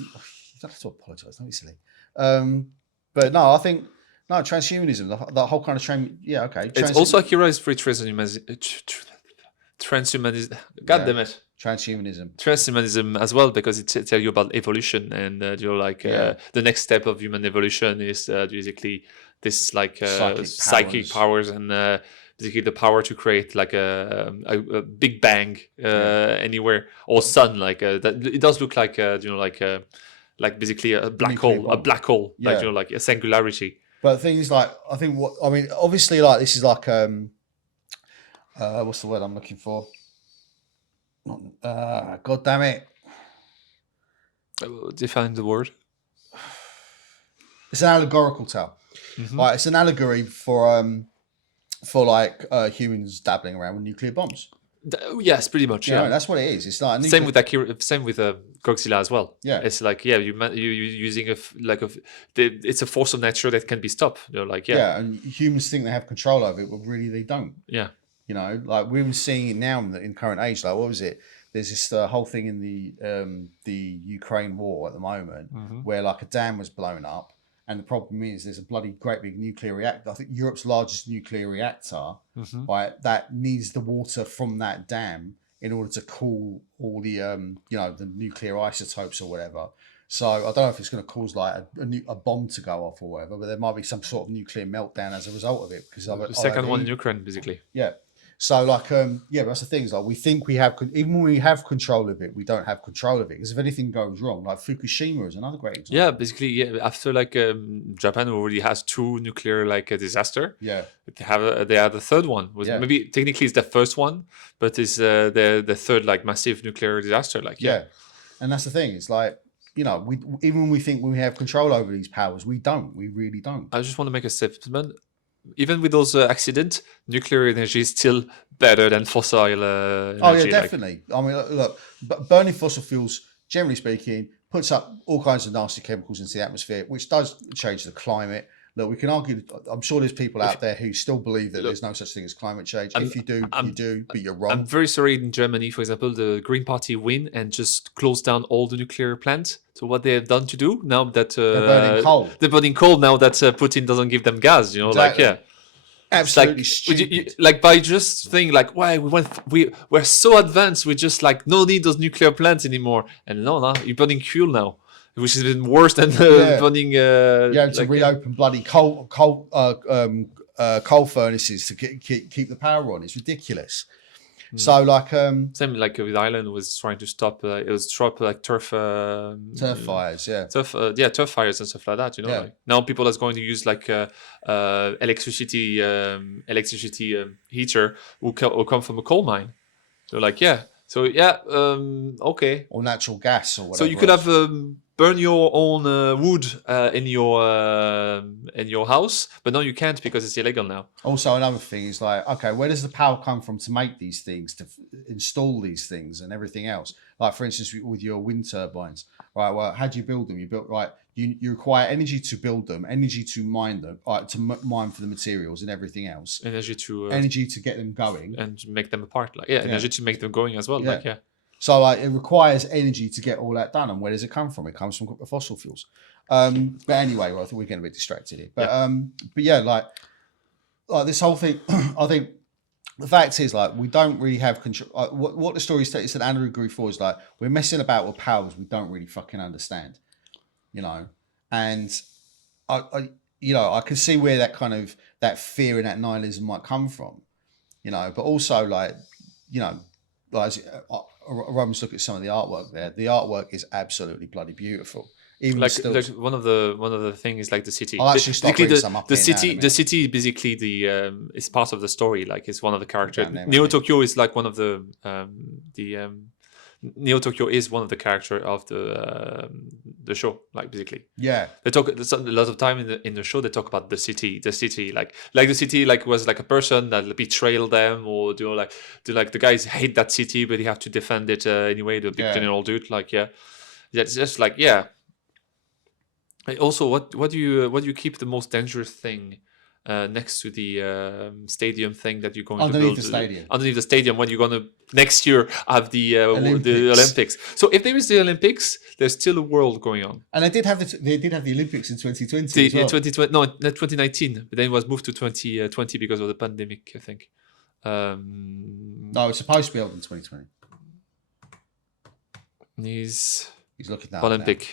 have to apologise. Don't be silly. But no, I think transhumanism, the whole kind of okay. It's also Akira is free transhumanism. God damn it. Transhumanism as well, because it tells you about evolution, and the next step of human evolution is basically this like psychic powers and. Basically, the power to create like a big bang anywhere or sun, like that. It does look like like basically a black hole, like like a singularity. But things like obviously, like this is like what's the word I'm looking for? God damn it! Define the word. It's an allegorical tale. Right, it's an allegory for like humans dabbling around with nuclear bombs. Yes, pretty much. Yeah, that's what it is. It's like same with Akira, same with Godzilla as well. Yeah, it's like you using it's a force of nature that can be stopped. And humans think they have control over it, but really they don't. Yeah, like we're seeing it now in current age. Like what was it? There's this whole thing in the Ukraine war at the moment where like a dam was blown up. And the problem is there's a bloody great big nuclear reactor. I think Europe's largest nuclear reactor, right? That needs the water from that dam in order to cool all the, the nuclear isotopes or whatever. So I don't know if it's going to cause like a bomb to go off or whatever, but there might be some sort of nuclear meltdown as a result of it. Because the second one in Ukraine, basically. Yeah. So like, yeah, that's the thing. Is like we think we have, even when we have control of it, we don't have control of it because if anything goes wrong, like Fukushima is another great example. Yeah, basically, yeah. After like Japan already has 2 nuclear like a disaster. Yeah, They have the third one. Yeah. Maybe technically it's the first one, but it's the third like massive nuclear disaster. Like yeah, and that's the thing. It's like, we even when we think we have control over these powers, we don't. We really don't. I just want to make a statement. Even with those accidents, nuclear energy is still better than fossil energy. Oh yeah, definitely. I mean, look, burning fossil fuels, generally speaking, puts up all kinds of nasty chemicals into the atmosphere, which does change the climate. Look, we can argue. I'm sure there's people out there who still believe that there's no such thing as climate change. If you do, you do, but you're wrong. I'm very sorry. In Germany, for example, the Green Party win and just close down all the nuclear plants. So what they have done to do now that they're burning coal. They're burning coal now that Putin doesn't give them gas. Exactly. Like absolutely like, stupid. Like by just saying like, why we're so advanced, we just like no need those nuclear plants anymore. And no, you're burning fuel now, which is even worse than burning. To reopen bloody coal furnaces to keep the power on. It's ridiculous. So like same like with Ireland was trying to stop like turf fires, turf fires and stuff like that. Like now people are going to use like electricity heater will come from a coal mine. So like okay, or natural gas or whatever. So you could have burn your own wood in your house, but no, you can't because it's illegal now. Also, another thing is like, okay, where does the power come from to make these things, to install these things, and everything else? Like, for instance, with your wind turbines, right? Well, how do you build them? You require energy to build them, energy to mine them, to mine for the materials and everything else, energy to get them going and make them apart. Like energy to make them going as well. So like it requires energy to get all that done, and where does it come from? It comes from fossil fuels. But anyway, I think we're getting a bit distracted here. But yeah, like this whole thing, I think the fact is like we don't really have control. What the story said, Andrew Grew for is like we're messing about with powers we don't really fucking understand, And I can see where that kind of that fear and that nihilism might come from, But also like Romans look at some of the artwork there. The artwork is absolutely bloody beautiful. Even like one of the things is like the city. I'll actually start bringing some up. The city basically is part of the story. Like it's one of the characters. Neo Tokyo is like one of the Neo Tokyo is one of the characters of the show. Like basically, they talk a lot of time in the show. They talk about the city, like the city like was like a person that betrayed them, or the guys hate that city, but they have to defend it anyway. The big general dude, it's just like Also, what do you keep the most dangerous thing next to the stadium thing that you're going to build? Underneath the stadium, when you're going to next year have the Olympics. So if there is the Olympics, there's still a world going on. And they did have the Olympics in 2020 as well. 2020, no, not 2019, but then it was moved to 2020 because of the pandemic, I think. No, it's supposed to be held in 2020. He's looking at Olympic. Now.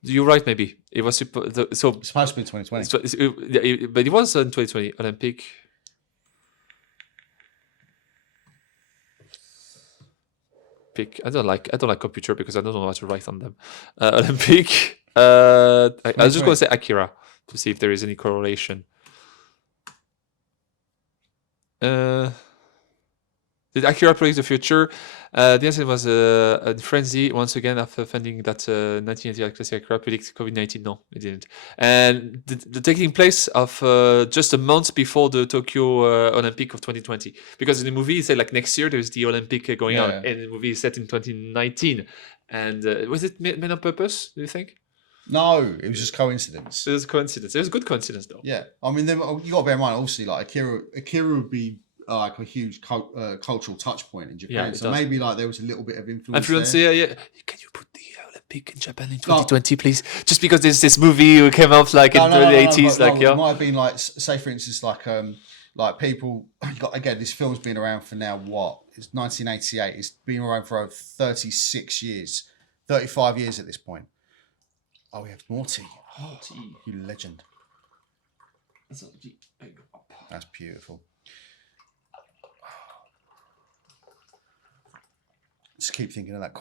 You're right. Maybe it was supposed to be 2020, but it was in 2020 Olympic. I don't like computer because I don't know how to write on them. Olympic. I was just going to say Akira to see if there is any correlation. Did Akira predict the future? The answer was a frenzy once again after finding that 1980 classic Akira predicted COVID-19. No, it didn't. And the taking place of just a month before the Tokyo Olympic of 2020. Because in the movie, it said like next year there's the Olympic going on. And the movie is set in 2019. And was it made on purpose, do you think? No, it was just coincidence. It was coincidence. It was a good coincidence though. Yeah. I mean, then you got to bear in mind, obviously, like Akira would be like a huge cultural touch point in Japan, so maybe like there was a little bit of influence there. Yeah. Can you put the Olympic in Japan in 2020, please? Just because there's this movie who came out like in the 80s, it might have been like, say for instance, like people. Again, this film's been around for now. What? It's 1988. It's been around for over 36 years, 35 years at this point. Oh, we have Morty. Morty, you legend. That's beautiful. Just keep thinking of that.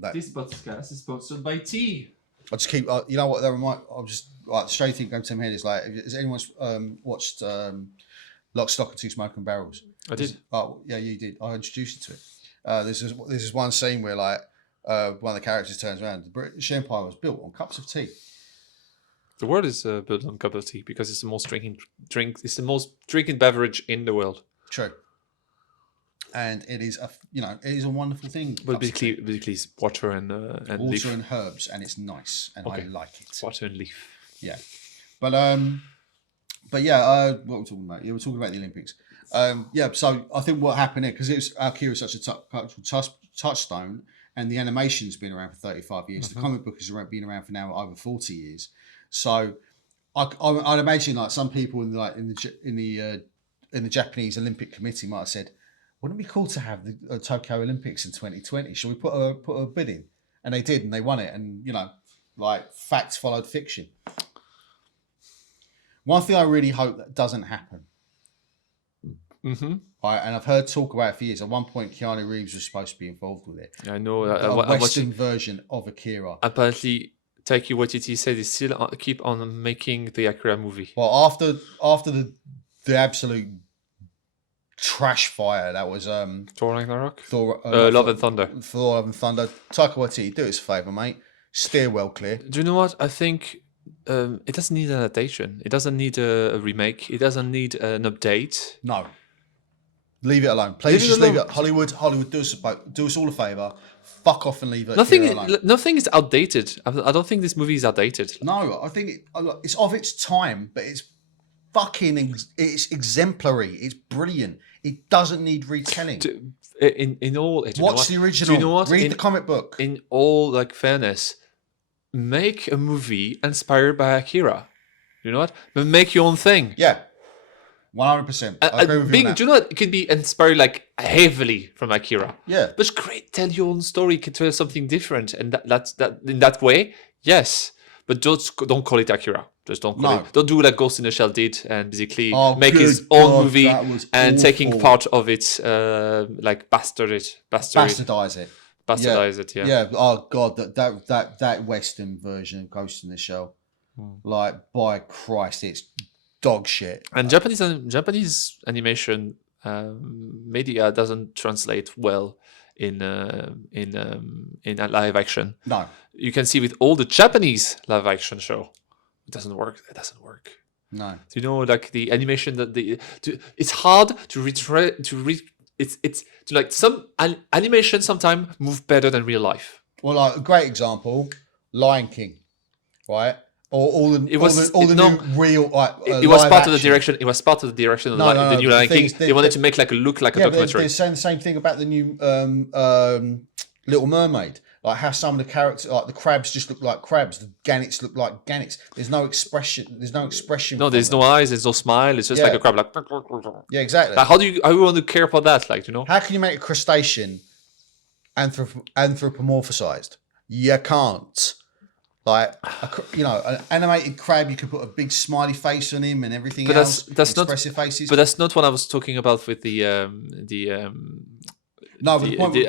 That This podcast is sponsored by tea. I just keep. You know what? That remind. I'm just like straight thing going to my head is like, has anyone watched Lock, Stock and Two Smoking Barrels? I did. Oh yeah, you did. I introduced you to it. There's this one scene where like one of the characters turns around. The British Empire was built on cups of tea. The world is built on cup of tea because it's the most It's the most drinking beverage in the world. True. And it is it is a wonderful thing. But basically it's water and leaf. And herbs, and it's nice, and I like it. Water and leaf. Yeah, but yeah, what we're talking about? Yeah, we're talking about the Olympics. Yeah, so I think what happened here, because it's Akira is such a cultural touchstone, and the animation's been around for 35 years. The comic book has been around for now over 40 years. So I'd imagine like some people in the Japanese Olympic Committee might have said, wouldn't it be cool to have the Tokyo Olympics in 2020? Shall we put a bid in? And they did, and they won it. And like facts followed fiction. One thing I really hope that doesn't happen. Right, and I've heard talk about it for years. At one point, Keanu Reeves was supposed to be involved with it. I know. A Western version of Akira. Apparently, Taiki Waititi said he still keep on making the Akira movie. Well, after the absolute trash fire that was Thor Ragnarok, Love and Thunder. Thor Love and Thunder. Taika Waititi, do us a favour, mate. Steer well clear. Do you know what? I think it doesn't need an adaptation. It doesn't need a remake. It doesn't need an update. No. Leave it alone. Please just leave it. Hollywood, do us all a favour. Fuck off and leave it. Nothing is outdated. I don't think this movie is outdated. No, I think it's of its time, but it's fucking it's exemplary. It's brilliant. It doesn't need retelling. Watch the original. Do you know what? Read the comic book. In all fairness, make a movie inspired by Akira. You know what? But make your own thing. Yeah. 100%. I agree with you on that. Do you know what? It could be inspired heavily from Akira. Yeah. But great, tell your own story, can tell something different, and that in that way, yes. But don't call it Akira. Just don't call it. Don't do like Ghost in the Shell did and basically make his own movie and taking part of it, bastardize it. Bastardize it. Yeah. Yeah. Oh god, that Western version of Ghost in the Shell, by Christ, it's dog shit. And Japanese animation media doesn't translate well in a live action. No, you can see with all the Japanese live action show, it doesn't work. No, so, the animation it's hard some animation sometimes move better than real life. Well, a great example, Lion King, right? Or it was part of the direction. It was part of the direction of the new Lion King. They wanted to make a documentary. They're saying the same thing about the new Little Mermaid. Like how some of the characters, like the crabs, just look like crabs. The gannets look like gannets. There's no expression. No, there's no eyes. There's no smile. It's just like a crab. Yeah, exactly. How do you want to care about that? How can you make a crustacean anthropomorphized? You can't. An animated crab, you could put a big smiley face on him and everything else. That's expressive faces. But that's not what I was talking about with the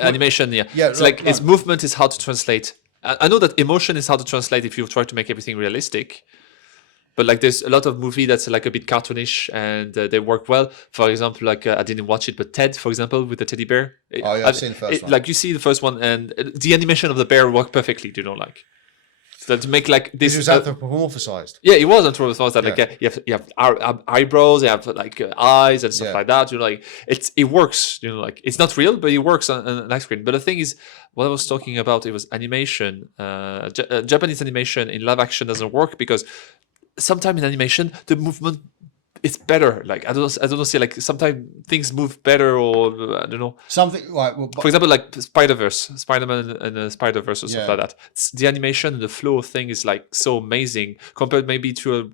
animation. Yeah, its movement is hard to translate. I know that emotion is hard to translate if you try to make everything realistic. But there's a lot of movie that's a bit cartoonish and they work well. For example, I didn't watch it, but Ted, for example, with the teddy bear. I've seen the first one. You see the first one, and the animation of the bear worked perfectly. Do you know So to make this, it was anthropomorphized. Yeah, it was anthropomorphized. You have eyebrows, you have eyes and stuff like that. It works. It's not real, but it works on an screen. But the thing is, what I was talking about, it was animation. Japanese animation in live action doesn't work because sometimes in animation the movement is better. I don't know. Say sometimes things move better, or I don't know. Something for example, Spider-Man and the Spider-Verse or stuff like that. The animation and the flow thing is so amazing compared maybe to a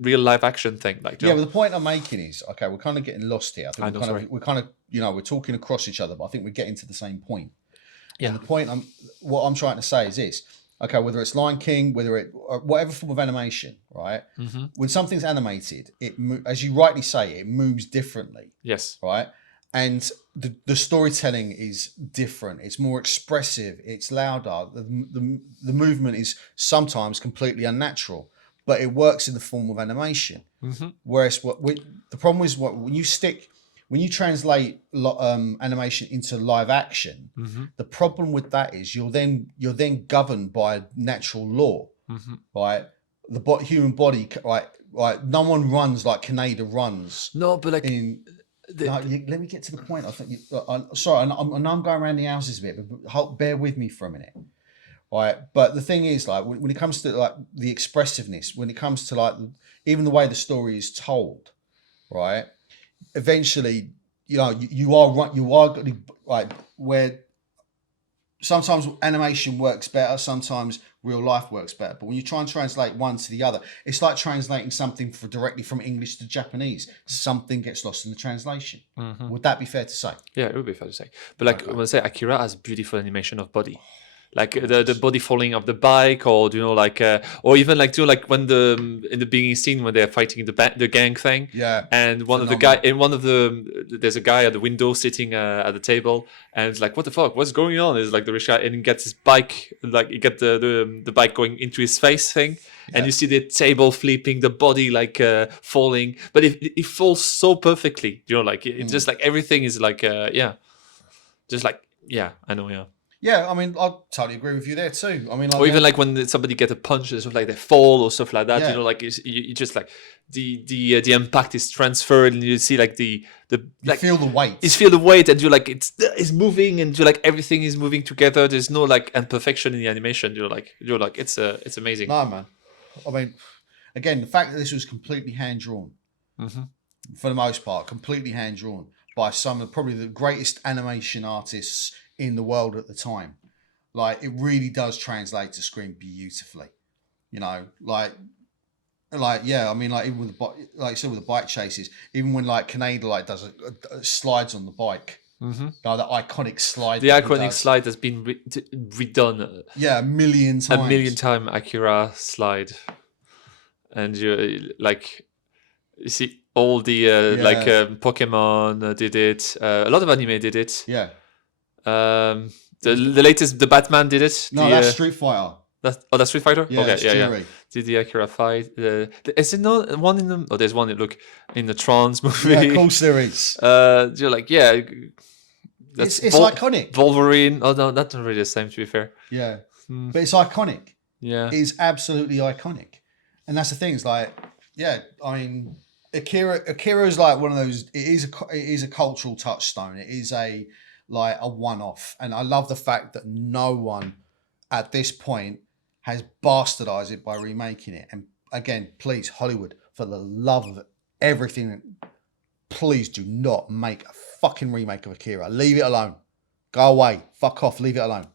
real live action thing. But the point I'm making is we're kind of getting lost here. I think we're talking across each other, but I think we're getting to the same point. Yeah. And the point what I'm trying to say is this. Whether it's Lion King, whatever form of animation, right? Mm-hmm. When something's animated, as you rightly say, it moves differently. Yes. Right? And the storytelling is different. It's more expressive. It's louder. The movement is sometimes completely unnatural, but it works in the form of animation. Whereas the problem is when you translate animation into live action, the problem with that is you're then governed by natural law, right? The human body, right? No one runs like Canada runs. No, but like let me get to the point. I think sorry, I'm going around the houses a bit, but bear with me for a minute. Right, but the thing is, like, when it comes to like the expressiveness, when it comes to like even the way the story is told, right? Eventually, you are going to like where sometimes animation works better, sometimes real life works better. But when you try and translate one to the other, it's like translating something directly from English to Japanese. Something gets lost in the translation. Would that be fair to say? Yeah, it would be fair to say. But like when I say Akira has beautiful animation of body. Like the body falling off the bike, or like or even like like when in the beginning scene when they're fighting the gang thing, and there's a guy at the window sitting at the table, and it's like, what the fuck, what's going on? Is like the rich guy, and he gets his bike, like he get the bike going into his face thing, and you see the table flipping, the body like falling, but it falls so perfectly, like it's just like everything is like just like I know. Yeah, I mean, I totally agree with you there too. I mean, like, or even like when somebody get a punch and stuff like they fall or stuff like that. Yeah. Like you just like the impact is transferred, and you see like you feel the weight. You feel the weight, and you're like it's moving, and you're like everything is moving together. There's no like imperfection in the animation. You're like it's amazing. No, man. I mean, again, the fact that this was completely hand drawn, for the most part, completely hand drawn by some of probably the greatest animation artists in the world at the time, like it really does translate to screen beautifully, like yeah, I mean, like even with like so with the bike chases, even when like Canada like does slides on the bike, like the iconic slide. The iconic slide has been redone. A million times. A million time Akira slide, and you like you see all the like Pokemon did it. A lot of anime did it. Yeah. The latest, the Batman did it. No, that's Street Fighter. That's Street Fighter. Yeah, okay, yeah. Did the Akira fight? Is it not one in the? Oh, there's one. Look in the Trans movie. Yeah, cool series. You're like, it's iconic. Wolverine. Oh no, that's not really the same. To be fair. Yeah, but it's iconic. Yeah, it's absolutely iconic, and that's the thing. It's like, I mean, Akira is like one of those. It is a cultural touchstone. It is a one-off, and I love the fact that no one at this point has bastardized it by remaking it. And again, please, Hollywood, for the love of everything, please do not make a fucking remake of Akira. Leave it alone. Go away. Fuck off. Leave it alone.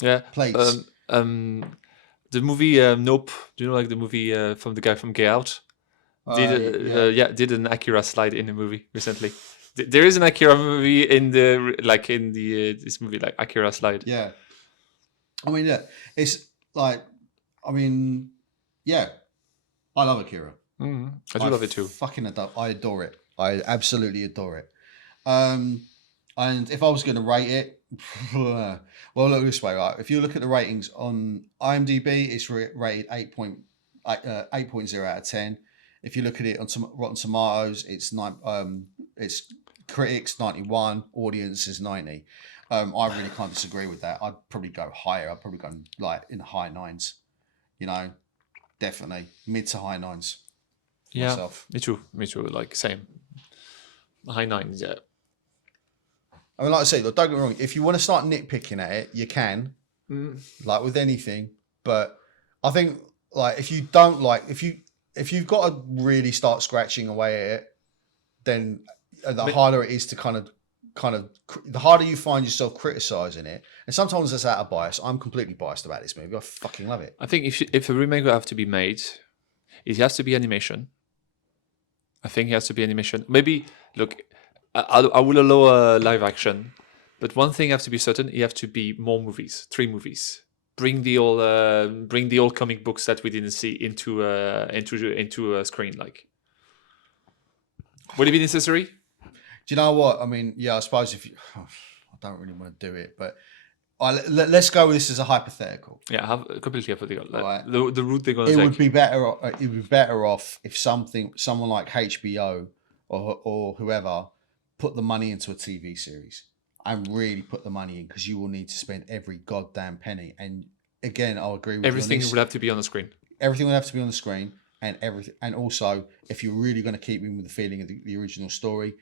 Yeah, please. The movie Nope. Do you know like the movie from the guy from Get Out? Did an Akira slide in the movie recently. There is an Akira movie in this movie like Akira slide. Yeah, I mean, it's like, I mean, I love Akira. I do love it too. I adore it. I absolutely adore it. And if I was going to rate it, well, look this way, right? If you look at the ratings on IMDb, it's rated 8.0 out of 10. If you look at it on Rotten Tomatoes, it's it's critics 91, audience is 90. I really can't disagree with that. I'd probably go higher. I'd probably go like in the high 9s. Definitely mid to high 9s. Yeah, myself. Me too. Like same. High 9s, yeah. I mean, like I say, look, don't get me wrong. If you want to start nitpicking at it, you can, like with anything. But I think, like, if you've got to really start scratching away at it, then the harder it is to kind of the harder you find yourself criticizing it. And sometimes that's out of bias. I'm completely biased about this movie. I fucking love it. I think if a remake will have to be made, it has to be animation. I think it has to be animation. Maybe look. I will allow live action, but one thing has to be certain: it have to be more movies, 3 movies. Bring the old comic books that we didn't see into a screen. Like, would it be necessary? Do you know what? I mean, yeah, I suppose if you, I don't really want to do it, but let's go with this as a hypothetical. Yeah, I have completely hypothetical. Right. The route they're gonna It take. would be better. It would be better off if someone like HBO or whoever put the money into a TV series and really put the money in, because you will need to spend every goddamn penny. And again, I'll agree with everything you on this. will have to be on the screen. Everything will have to be on the screen, and everything. And also, if you're really going to keep in with the feeling of the original story,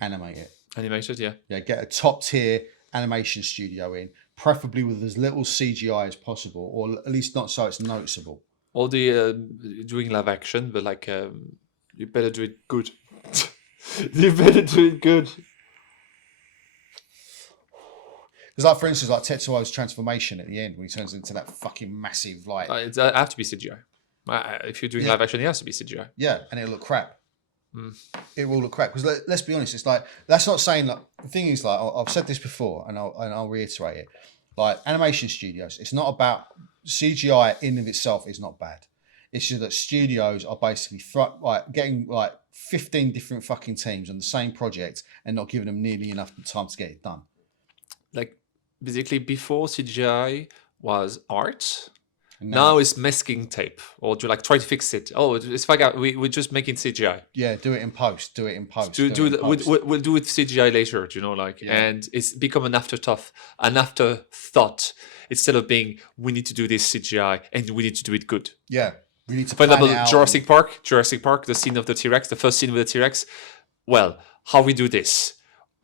animate it. Animated, yeah. Yeah, get a top tier animation studio in, preferably with as little CGI as possible, or at least not so it's noticeable. Or the doing live action, but like you better do it good. You better do it good. Because, like, for instance, like Tetsuo's transformation at the end when he turns into that fucking massive, like, It have to be CGI. If you're doing live action, it has to be CGI. Yeah, and it'll look crap. It will look crap. Because let's be honest, it's like, that's not saying, like, the thing is, like, I've said this before, and I'll reiterate it. Like, animation studios, it's not about CGI in of itself is not bad. It's just that studios are basically getting like 15 different fucking teams on the same project and not giving them nearly enough time to get it done. Like, basically, before CGI was art, now it's masking tape, or to like try to fix it. Oh, it's like we're just making CGI. Yeah, do it in post. Do it in post. We'll do it CGI later. You know, like, and it's become an afterthought instead of being we need to do this CGI and we need to do it good. Yeah, we need to. For example, Jurassic Park, the scene of the T-Rex, the first scene with the T-Rex. Well, how we do this?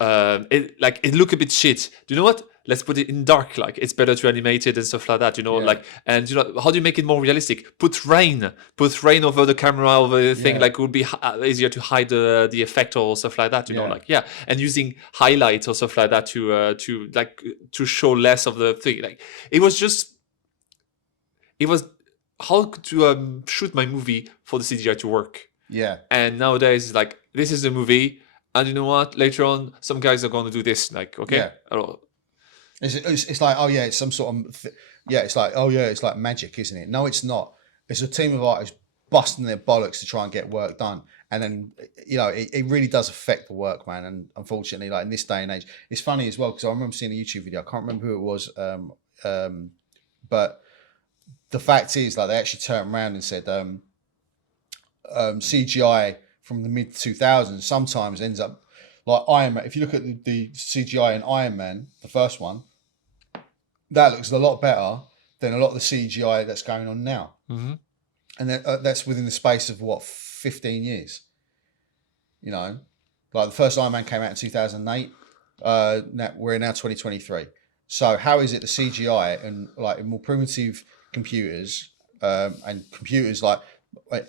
It look a bit shit. Do you know what? Let's put it in dark. Like, it's better to animate it and stuff like that. You know, like, and you know, how do you make it more realistic? Put rain over the camera, over the thing. Like, it would be easier to hide the effect or stuff like that. You know, like, and using highlights or stuff like that to show less of the thing. Like, it was how to shoot my movie for the CGI to work. Yeah. And nowadays, like, this is the movie, and you know what? Later on, some guys are going to do this. Like, okay. Yeah. It's like, oh yeah, it's some sort of it's like, oh yeah, it's like magic, isn't it? No, it's not. It's a team of artists busting their bollocks to try and get work done, and then, you know, it really does affect the work, man. And unfortunately, like, in this day and age, it's funny as well, because I remember seeing a YouTube video. I can't remember who it was, but the fact is, like, they actually turned around and said CGI from the mid 2000s sometimes ends up like Iron Man. If you look at the CGI in Iron Man, the first one, that looks a lot better than a lot of the CGI that's going on now. Mm-hmm. And that's within the space of, 15 years. You know, like, the first Iron Man came out in 2008. Now we're now 2023. So how is it the CGI and, like, in more primitive computers and computers like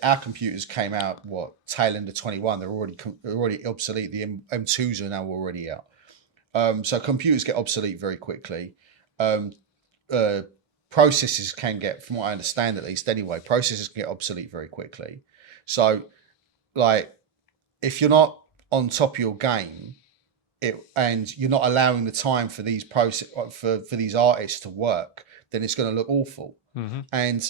our computers came out tail end of 21? They're already obsolete. The M2s are now already out. So computers get obsolete very quickly. Processors can get, from what I understand at least anyway, processors can get obsolete very quickly. So, like, if you're not on top of your game, and you're not allowing the time for these for these artists to work, then it's going to look awful. Mm-hmm. And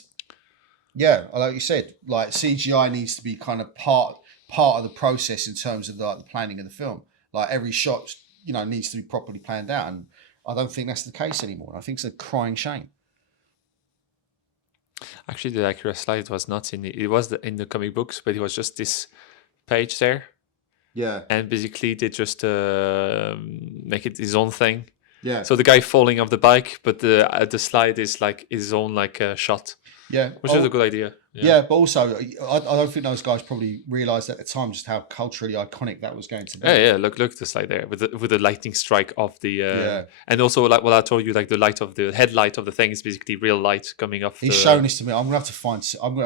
yeah, like you said, like, CGI needs to be kind of part of the process in terms of the planning of the film. Like, every shot, you know, needs to be properly planned out, and I don't think that's the case anymore. I think it's a crying shame. Actually, the Akira slide was not in it was in the comic books, but it was just this page there. Yeah. And basically, they just make it his own thing. Yeah. So the guy falling off the bike, but the slide is like his own, like, shot. Yeah. Which is a good idea. Yeah, but also, I don't think those guys probably realised at the time just how culturally iconic that was going to be. Yeah. Look the slide there with the lightning strike of the and also, like what I told you, like the light of the headlight of the thing is basically real light coming off. He's showing this to me. I'm gonna have to find.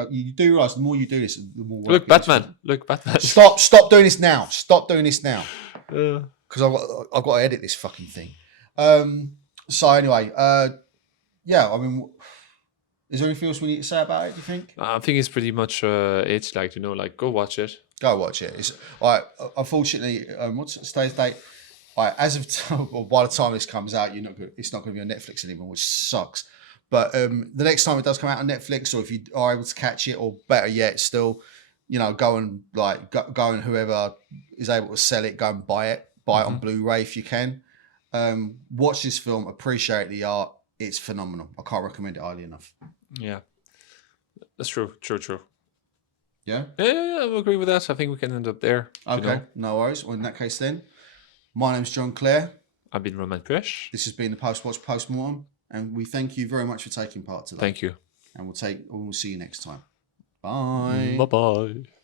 You do realise the more you do this, the more. Look, Batman. Look, Batman. Stop doing this now. Stop doing this now. Because I've got to edit this fucking thing. So anyway, yeah. I mean, is there anything else we need to say about it, do you think? I think it's pretty much it. Like, you know, like, go watch it. Go watch it. It's unfortunately, what's today's date? As of by the time this comes out, it's not going to be on Netflix anymore, which sucks. But the next time it does come out on Netflix, or if you are able to catch it, or better yet, still, you know, go and whoever is able to sell it, go and buy it. Buy it on Blu-ray if you can. Watch this film. Appreciate the art. It's phenomenal. I can't recommend it highly enough. Yeah, that's true. Yeah? Yeah, I agree with that. I think we can end up there. Okay, no worries. Well, in that case then, my name's John Clare. I've been Roman Krish. This has been the Post Watch Postmortem, and we thank you very much for taking part today. Thank you. And we'll see you next time. Bye. Bye-bye.